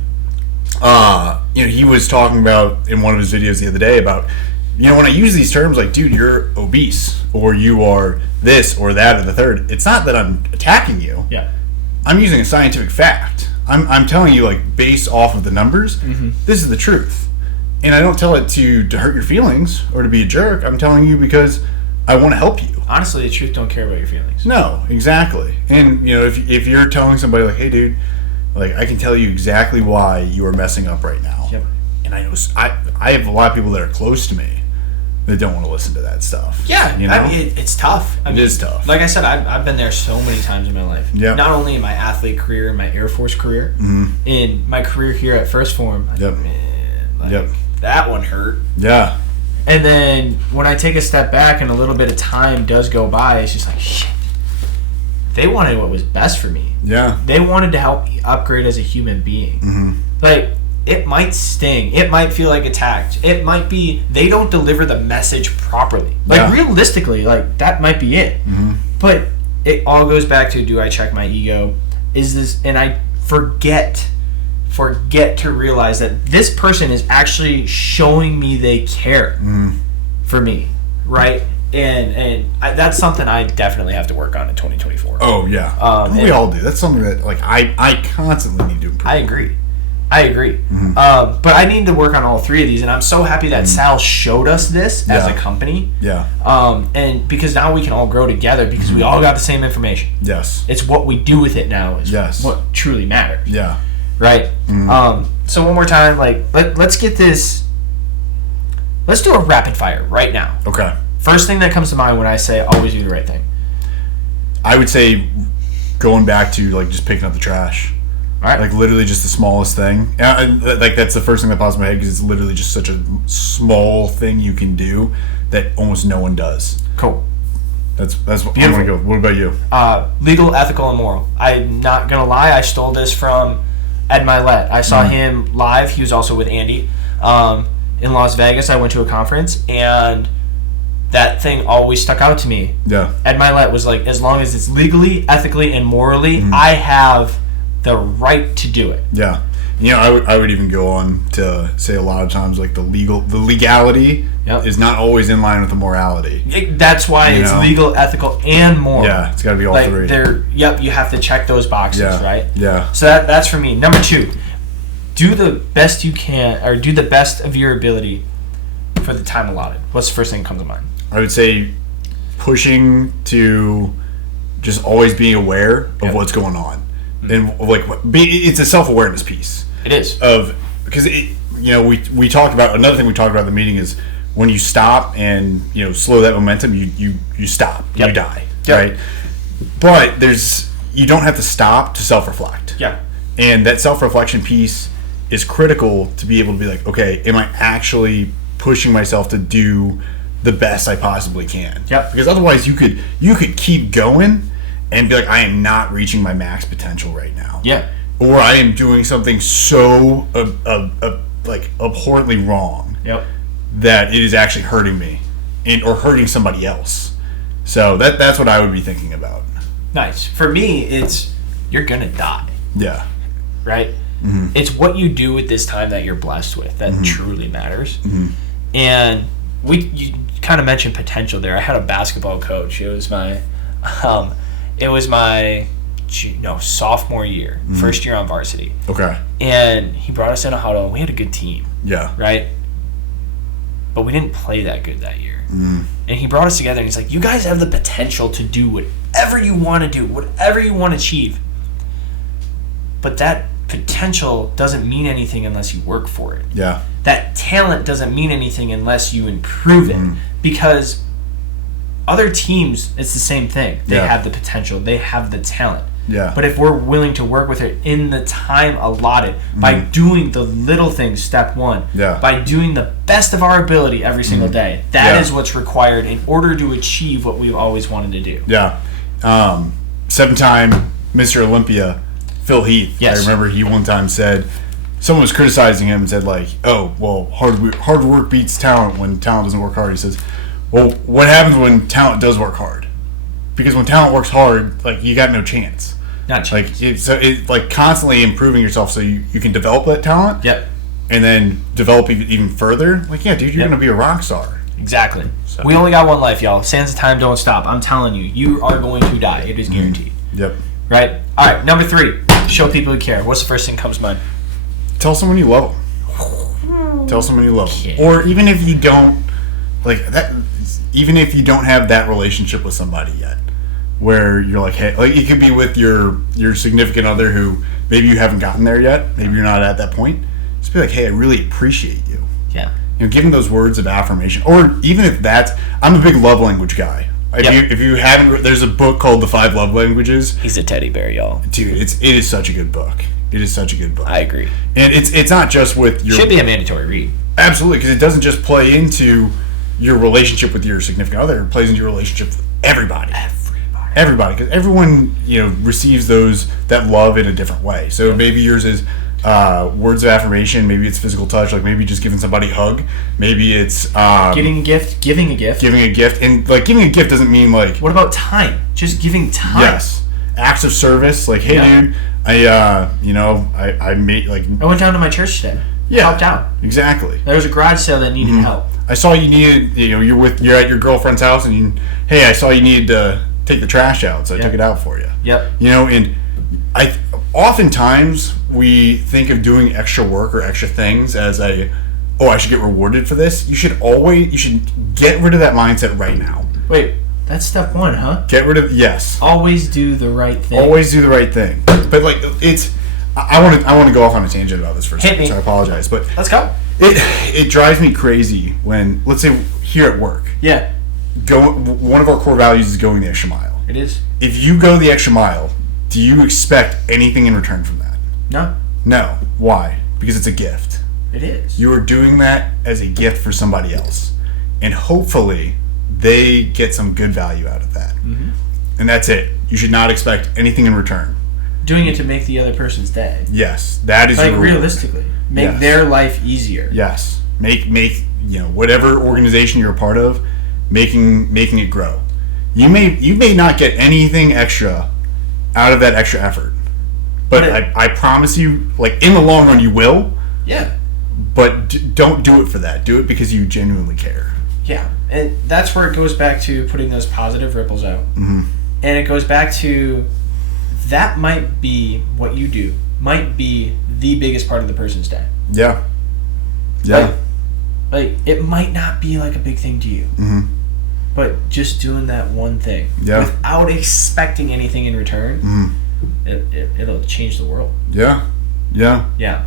he was talking about in one of his videos the other day about, when I use these terms like, dude, you're obese, or you are this or that or the third, it's not that I'm attacking you. Yeah. I'm using a scientific fact. I'm telling you, like, based off of the numbers, this is the truth. And I don't tell it to hurt your feelings or to be a jerk. I'm telling you because I want to help you. Honestly, the truth don't care about your feelings. No, exactly. And, if you're telling somebody, like, hey, dude, like, I can tell you exactly why you are messing up right now. Yep. And I know I have a lot of people that are close to me that don't want to listen to that stuff. Yeah, it's tough. It is tough. Like I said, I've been there so many times in my life. Yeah. Not only in my athlete career, in my Air Force career, in my career here at First Form. That one hurt. Yeah. And then when I take a step back and a little bit of time does go by, it's just like, shit. They wanted what was best for me. Yeah. They wanted to help me upgrade as a human being. Like, it might sting. It might feel like attacked. It might be they don't deliver the message properly. Like, realistically, like, that might be it. But it all goes back to, do I check my ego? And I forget to realize that this person is actually showing me they care for me, right? And that's something I definitely have to work on in 2024. Oh, yeah. We all do. That's something that, like, I constantly need to improve. I agree. But I need to work on all three of these, and I'm so happy that Sal showed us this as a company. Yeah. And because now we can all grow together because we all got the same information. Yes. It's what we do with it now is what truly matters. Yeah. Right? So one more time, like, let's get this. Let's do a rapid fire right now. Okay. First thing that comes to mind when I say always do the right thing. I would say going back to, like, just picking up the trash. All right. Like, literally just the smallest thing. Like, that's the first thing that pops in my head because it's literally just such a small thing you can do that almost no one does. Cool. That's what I'm going to go. What about you? Legal, ethical, and moral. I'm not going to lie. I stole this from Ed Milet. I saw him live. He was also with Andy in Las Vegas. I went to a conference, and that thing always stuck out to me. Yeah. Ed Milet was like, as long as it's legally, ethically, and morally, I have the right to do it. Yeah. I would even go on to say a lot of times, like, the legality is not always in line with the morality. That's why it's legal, ethical, and moral. Yeah, it's got to be all three. You have to check those boxes, right? Yeah. So that's for me. Number 2, do the best you can, or do the best of your ability for the time allotted. What's the first thing that comes to mind? I would say pushing to just always being aware of what's going on. And, like, it's a self-awareness piece. It is. Because we talked about, another thing we talked about in the meeting is when you stop and slow that momentum, you stop, you die, right? But you don't have to stop to self-reflect. Yeah. And that self-reflection piece is critical to be able to be like, okay, am I actually pushing myself to do the best I possibly can? Yep. Because otherwise, you could keep going and be like, I am not reaching my max potential right now. Yeah. Or I am doing something so like abhorrently wrong. Yep. That it is actually hurting me, or hurting somebody else. So that's what I would be thinking about. Nice. For me, it's you're gonna die. Yeah. Right. It's what you do with this time that you're blessed with that truly matters. And you kind of mentioned potential there. I had a basketball coach. It was my sophomore year, first year on varsity. Okay. And he brought us in a huddle. We had a good team. Yeah. Right? But we didn't play that good that year. And he brought us together and he's like, you guys have the potential to do whatever you want to do, whatever you want to achieve. But that potential doesn't mean anything unless you work for it. Yeah. That talent doesn't mean anything unless you improve it. Because other teams, it's the same thing. They Yeah. have the potential. They have the talent. Yeah. But if we're willing to work with it in the time allotted, by doing the little things, step one, Yeah. by doing the best of our ability every single day, that is what's required in order to achieve what we've always wanted to do. Yeah. 7-time Mr. Olympia, Phil Heath. Yes. I remember he one time said, someone was criticizing him and said, like, oh, well, hard work beats talent when talent doesn't work hard. He says, well, what happens when talent does work hard? Because when talent works hard, like, you got no chance. Not chance. Like, it's like constantly improving yourself so you can develop that talent. Yep. And then develop even further. Like, yeah, dude, you're going to be a rock star. Exactly. So. We only got one life, y'all. Sands of time, don't stop. I'm telling you, you are going to die. It is guaranteed. Yep. Right? All right, number 3. Show people you care. What's the first thing that comes to mind? Tell someone you love them. Tell someone you love them. Yeah. Or even if you don't, like that, even if you don't have that relationship with somebody yet, where you're like, hey, like it could be with your significant other who maybe you haven't gotten there yet, maybe you're not at that point. Just be like, hey, I really appreciate you. Yeah. You know, giving those words of affirmation, or even if that's, I'm a big love language guy. If you haven't, there's a book called The 5 Love Languages. He's a teddy bear, y'all. Dude, it is such a good book. It is such a good book. I agree. And it's not just with your... Should be a mandatory read. Absolutely, because it doesn't just play into your relationship with your significant other. It plays into your relationship with everybody. Everybody, because everyone, receives that love in a different way. So maybe yours is words of affirmation. Maybe it's physical touch, like maybe just giving somebody a hug. Maybe it's giving a gift. Giving a gift, and like giving a gift doesn't mean like. What about time? Just giving time. Yes, acts of service. Like, hey, dude, I made like. I went down to my church today. Yeah, helped out. Exactly. There was a garage sale that needed help. I saw you needed. You're at your girlfriend's house, and hey, I saw you needed to take the trash out, so I took it out for you. Yep. And oftentimes we think of doing extra work or extra things as I should get rewarded for this. You should get rid of that mindset right now. Wait, that's step 1, huh? Get rid of yes. Always do the right thing. Always do the right thing. But like I want to go off on a tangent about this for a second, so I apologize. But let's go. It drives me crazy when, let's say, here at work. Yeah. One of our core values is going the extra mile. It is. If you go the extra mile, do you expect anything in return from that? No. No. Why? Because it's a gift. It is. You are doing that as a gift for somebody else. And hopefully they get some good value out of that. Mm-hmm. And that's it. You should not expect anything in return. Doing it to make the other person's day. Yes. That is like realistically. Make their life easier. Yes. Make whatever organization you're a part of, making it grow. You may not get anything extra out of that extra effort, but I promise you, like in the long run, you will. Yeah. But don't do it for that. Do it because you genuinely care. Yeah, and that's where it goes back to putting those positive ripples out. Mm-hmm. And it goes back to that might be what you do. Might be the biggest part of the person's day. Yeah. Yeah. Like it might not be like a big thing to you. Mm-hmm. But just doing that one thing without expecting anything in return, it'll change the world. Yeah. Yeah. Yeah.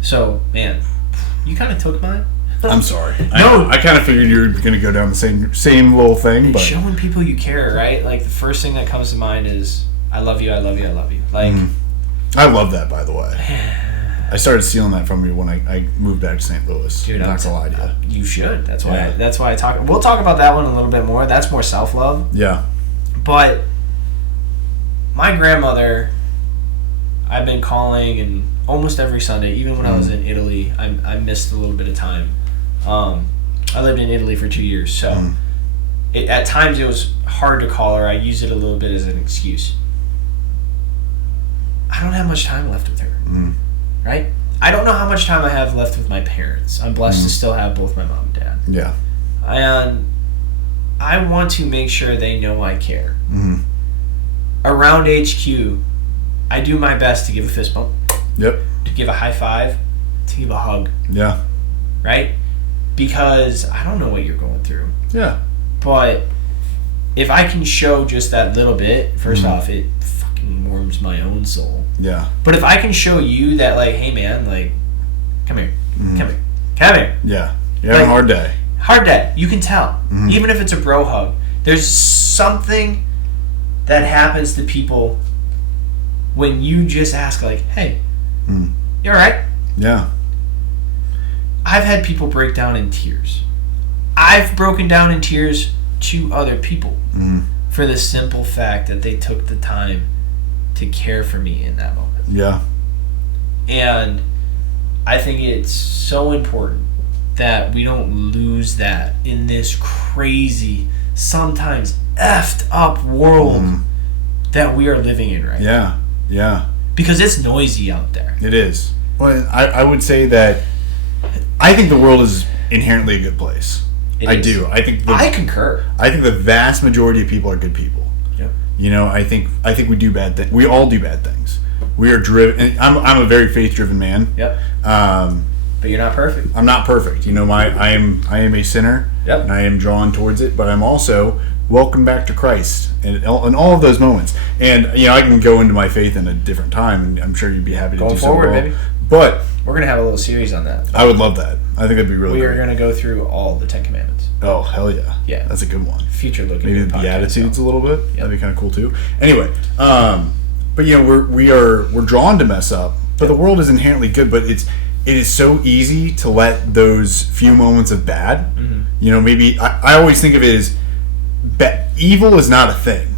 So, man, you kind of took mine. I'm sorry. I kind of figured you were going to go down the same little thing. But showing people you care, right? Like, the first thing that comes to mind is, I love you, I love you, I love you. Like, I love that, by the way. I started stealing that from you when I moved back to St. Louis. Dude, I'm not gonna lie to you. You should. That's why I talk. We'll talk about that one a little bit more. That's more self-love. Yeah. But my grandmother, I've been calling, and almost every Sunday, even when I was in Italy, I missed a little bit of time. I lived in Italy for 2 years, so at times it was hard to call her. I use it a little bit as an excuse. I don't have much time left with her. Right? I don't know how much time I have left with my parents. I'm blessed to still have both my mom and dad. Yeah. And I want to make sure they know I care. Around HQ, I do my best to give a fist bump. Yep. To give a high five. To give a hug. Yeah. Right? Because I don't know what you're going through. Yeah. But if I can show just that little bit, first off, it fucking warms my own soul. Yeah. But if I can show you that, like, hey, man, like, come here. Come here. Yeah. You're having a hard day. Hard day. You can tell. Even if it's a bro hug. There's something that happens to people when you just ask, like, hey, you all right? Yeah. I've had people break down in tears. I've broken down in tears to other people for the simple fact that they took the time to care for me in that moment. Yeah. And I think it's so important that we don't lose that in this crazy, sometimes effed up world that we are living in right now. Yeah. Because it's noisy out there. It is. Well, I would say that I think the world is inherently a good place. I do. I concur. I think the vast majority of people are good people. Yep. You know, I think we do bad things. We all do bad things. We are driven. And I'm a very faith-driven man. Yep. But you're not perfect. I'm not perfect. You know, I am a sinner. Yep. And I am drawn towards it. But I'm also welcome back to Christ in all of those moments. And you know, I can go into my faith in a different time, and I'm sure you'd be happy to Going do forward, so. Maybe. But we're gonna have a little series on that. I would love that. I think that'd be really. We great. are gonna go through all the 10 Commandments. Oh hell yeah! Yeah, that's a good one. Future looking. Maybe the Beatitudes a little bit. Yep. That'd be kind of cool too. Anyway, but you know we're drawn to mess up, but the world is inherently good. But it is so easy to let those few moments of bad. You know, maybe I always think of it as evil is not a thing.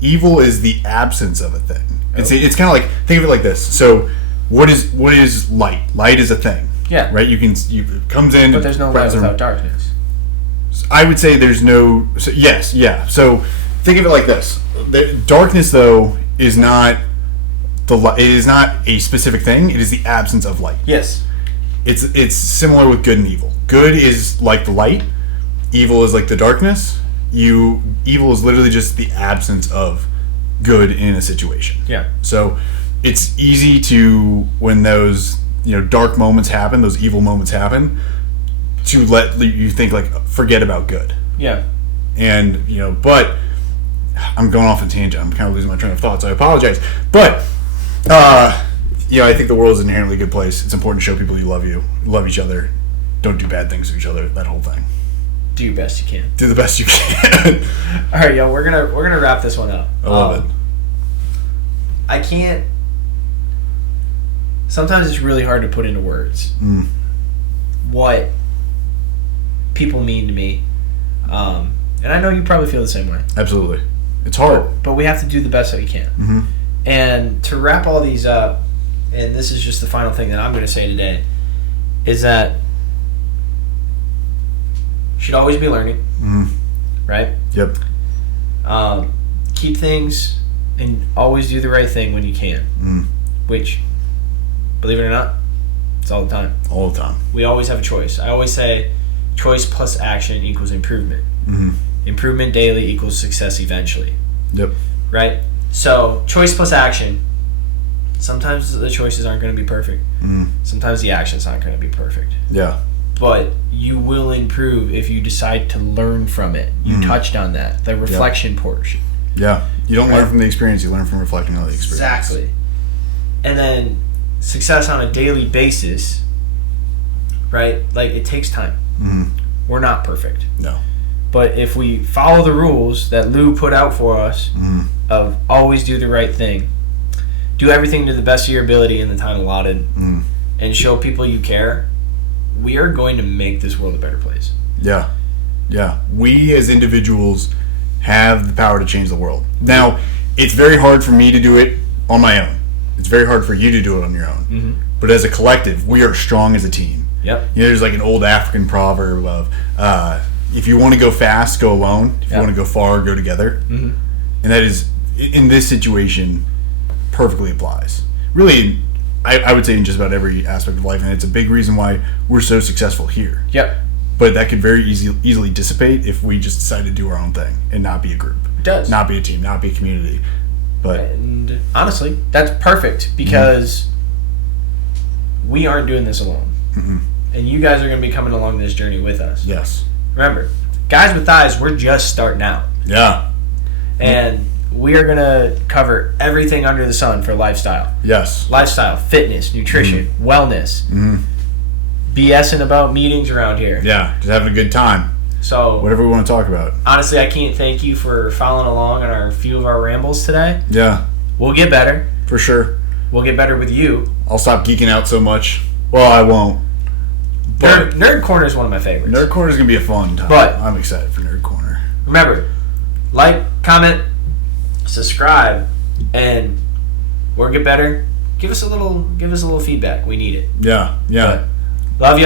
Evil is the absence of a thing. It's kind of like, think of it like this. So what is light? Light is a thing. Yeah. Right. It comes in. But there's no light without darkness. I would say there's no. So yes. Yeah. So think of it like this. Darkness, though, is not it is not a specific thing. It is the absence of light. Yes. It's similar with good and evil. Good is like the light. Evil is like the darkness. Evil is literally just the absence of good in a situation. Yeah. So it's easy to, when those dark moments happen, those evil moments happen, to let you think like, forget about good. Yeah. And but I'm going off on a tangent. I'm kind of losing my train of thought, so I apologize. But I think the world is an inherently good place. It's important to show people you love each other, don't do bad things to each other. That whole thing. Do your best you can. Do the best you can. All right, yo, we're gonna wrap this one up. I love it. I can't. Sometimes it's really hard to put into words what people mean to me, and I know you probably feel the same way. Absolutely, it's hard, but we have to do the best that we can. Mm-hmm. And to wrap all these up, and this is just the final thing that I'm going to say today, is that you should always be learning, right? Yep. Keep things and always do the right thing when you can, which, believe it or not, it's all the time. All the time. We always have a choice. I always say choice plus action equals improvement. Improvement daily equals success eventually. Yep. Right? So, choice plus action. Sometimes the choices aren't going to be perfect. Sometimes the actions aren't going to be perfect. Yeah. But you will improve if you decide to learn from it. You touched on that. The reflection portion. Yeah. You don't learn from the experience, you learn from reflecting on the experience. Exactly. And then success on a daily basis, right? Like, it takes time. We're not perfect. No. But if we follow the rules that Lou put out for us of always do the right thing, do everything to the best of your ability in the time allotted, and show people you care, we are going to make this world a better place. Yeah. Yeah. We as individuals have the power to change the world. Now, it's very hard for me to do it on my own. It's very hard for you to do it on your own. But as a collective, we are strong as a team. Yep. There's like an old African proverb of, if you want to go fast, go alone. If you want to go far, go together. And that is, in this situation, perfectly applies. Really, I would say in just about every aspect of life, and it's a big reason why we're so successful here. Yep. But that could very easily dissipate if we just decide to do our own thing and not be a group. It does. Not be a team, not be a community. And honestly, that's perfect because we aren't doing this alone. And you guys are going to be coming along this journey with us. Yes. Remember, Guys with Thighs, we're just starting out. Yeah. And we are going to cover everything under the sun for lifestyle. Yes. Lifestyle, fitness, nutrition, wellness. BSing about meetings around here. Yeah, just having a good time. So whatever we want to talk about. Honestly, I can't thank you for following along on a few of our rambles today. Yeah. We'll get better. For sure. We'll get better with you. I'll stop geeking out so much. Well, I won't. Nerd Corner is one of my favorites. Nerd Corner is going to be a fun time. But I'm excited for Nerd Corner. Remember, like, comment, subscribe, and we'll get better. Give us a little feedback. We need it. Yeah. But love you.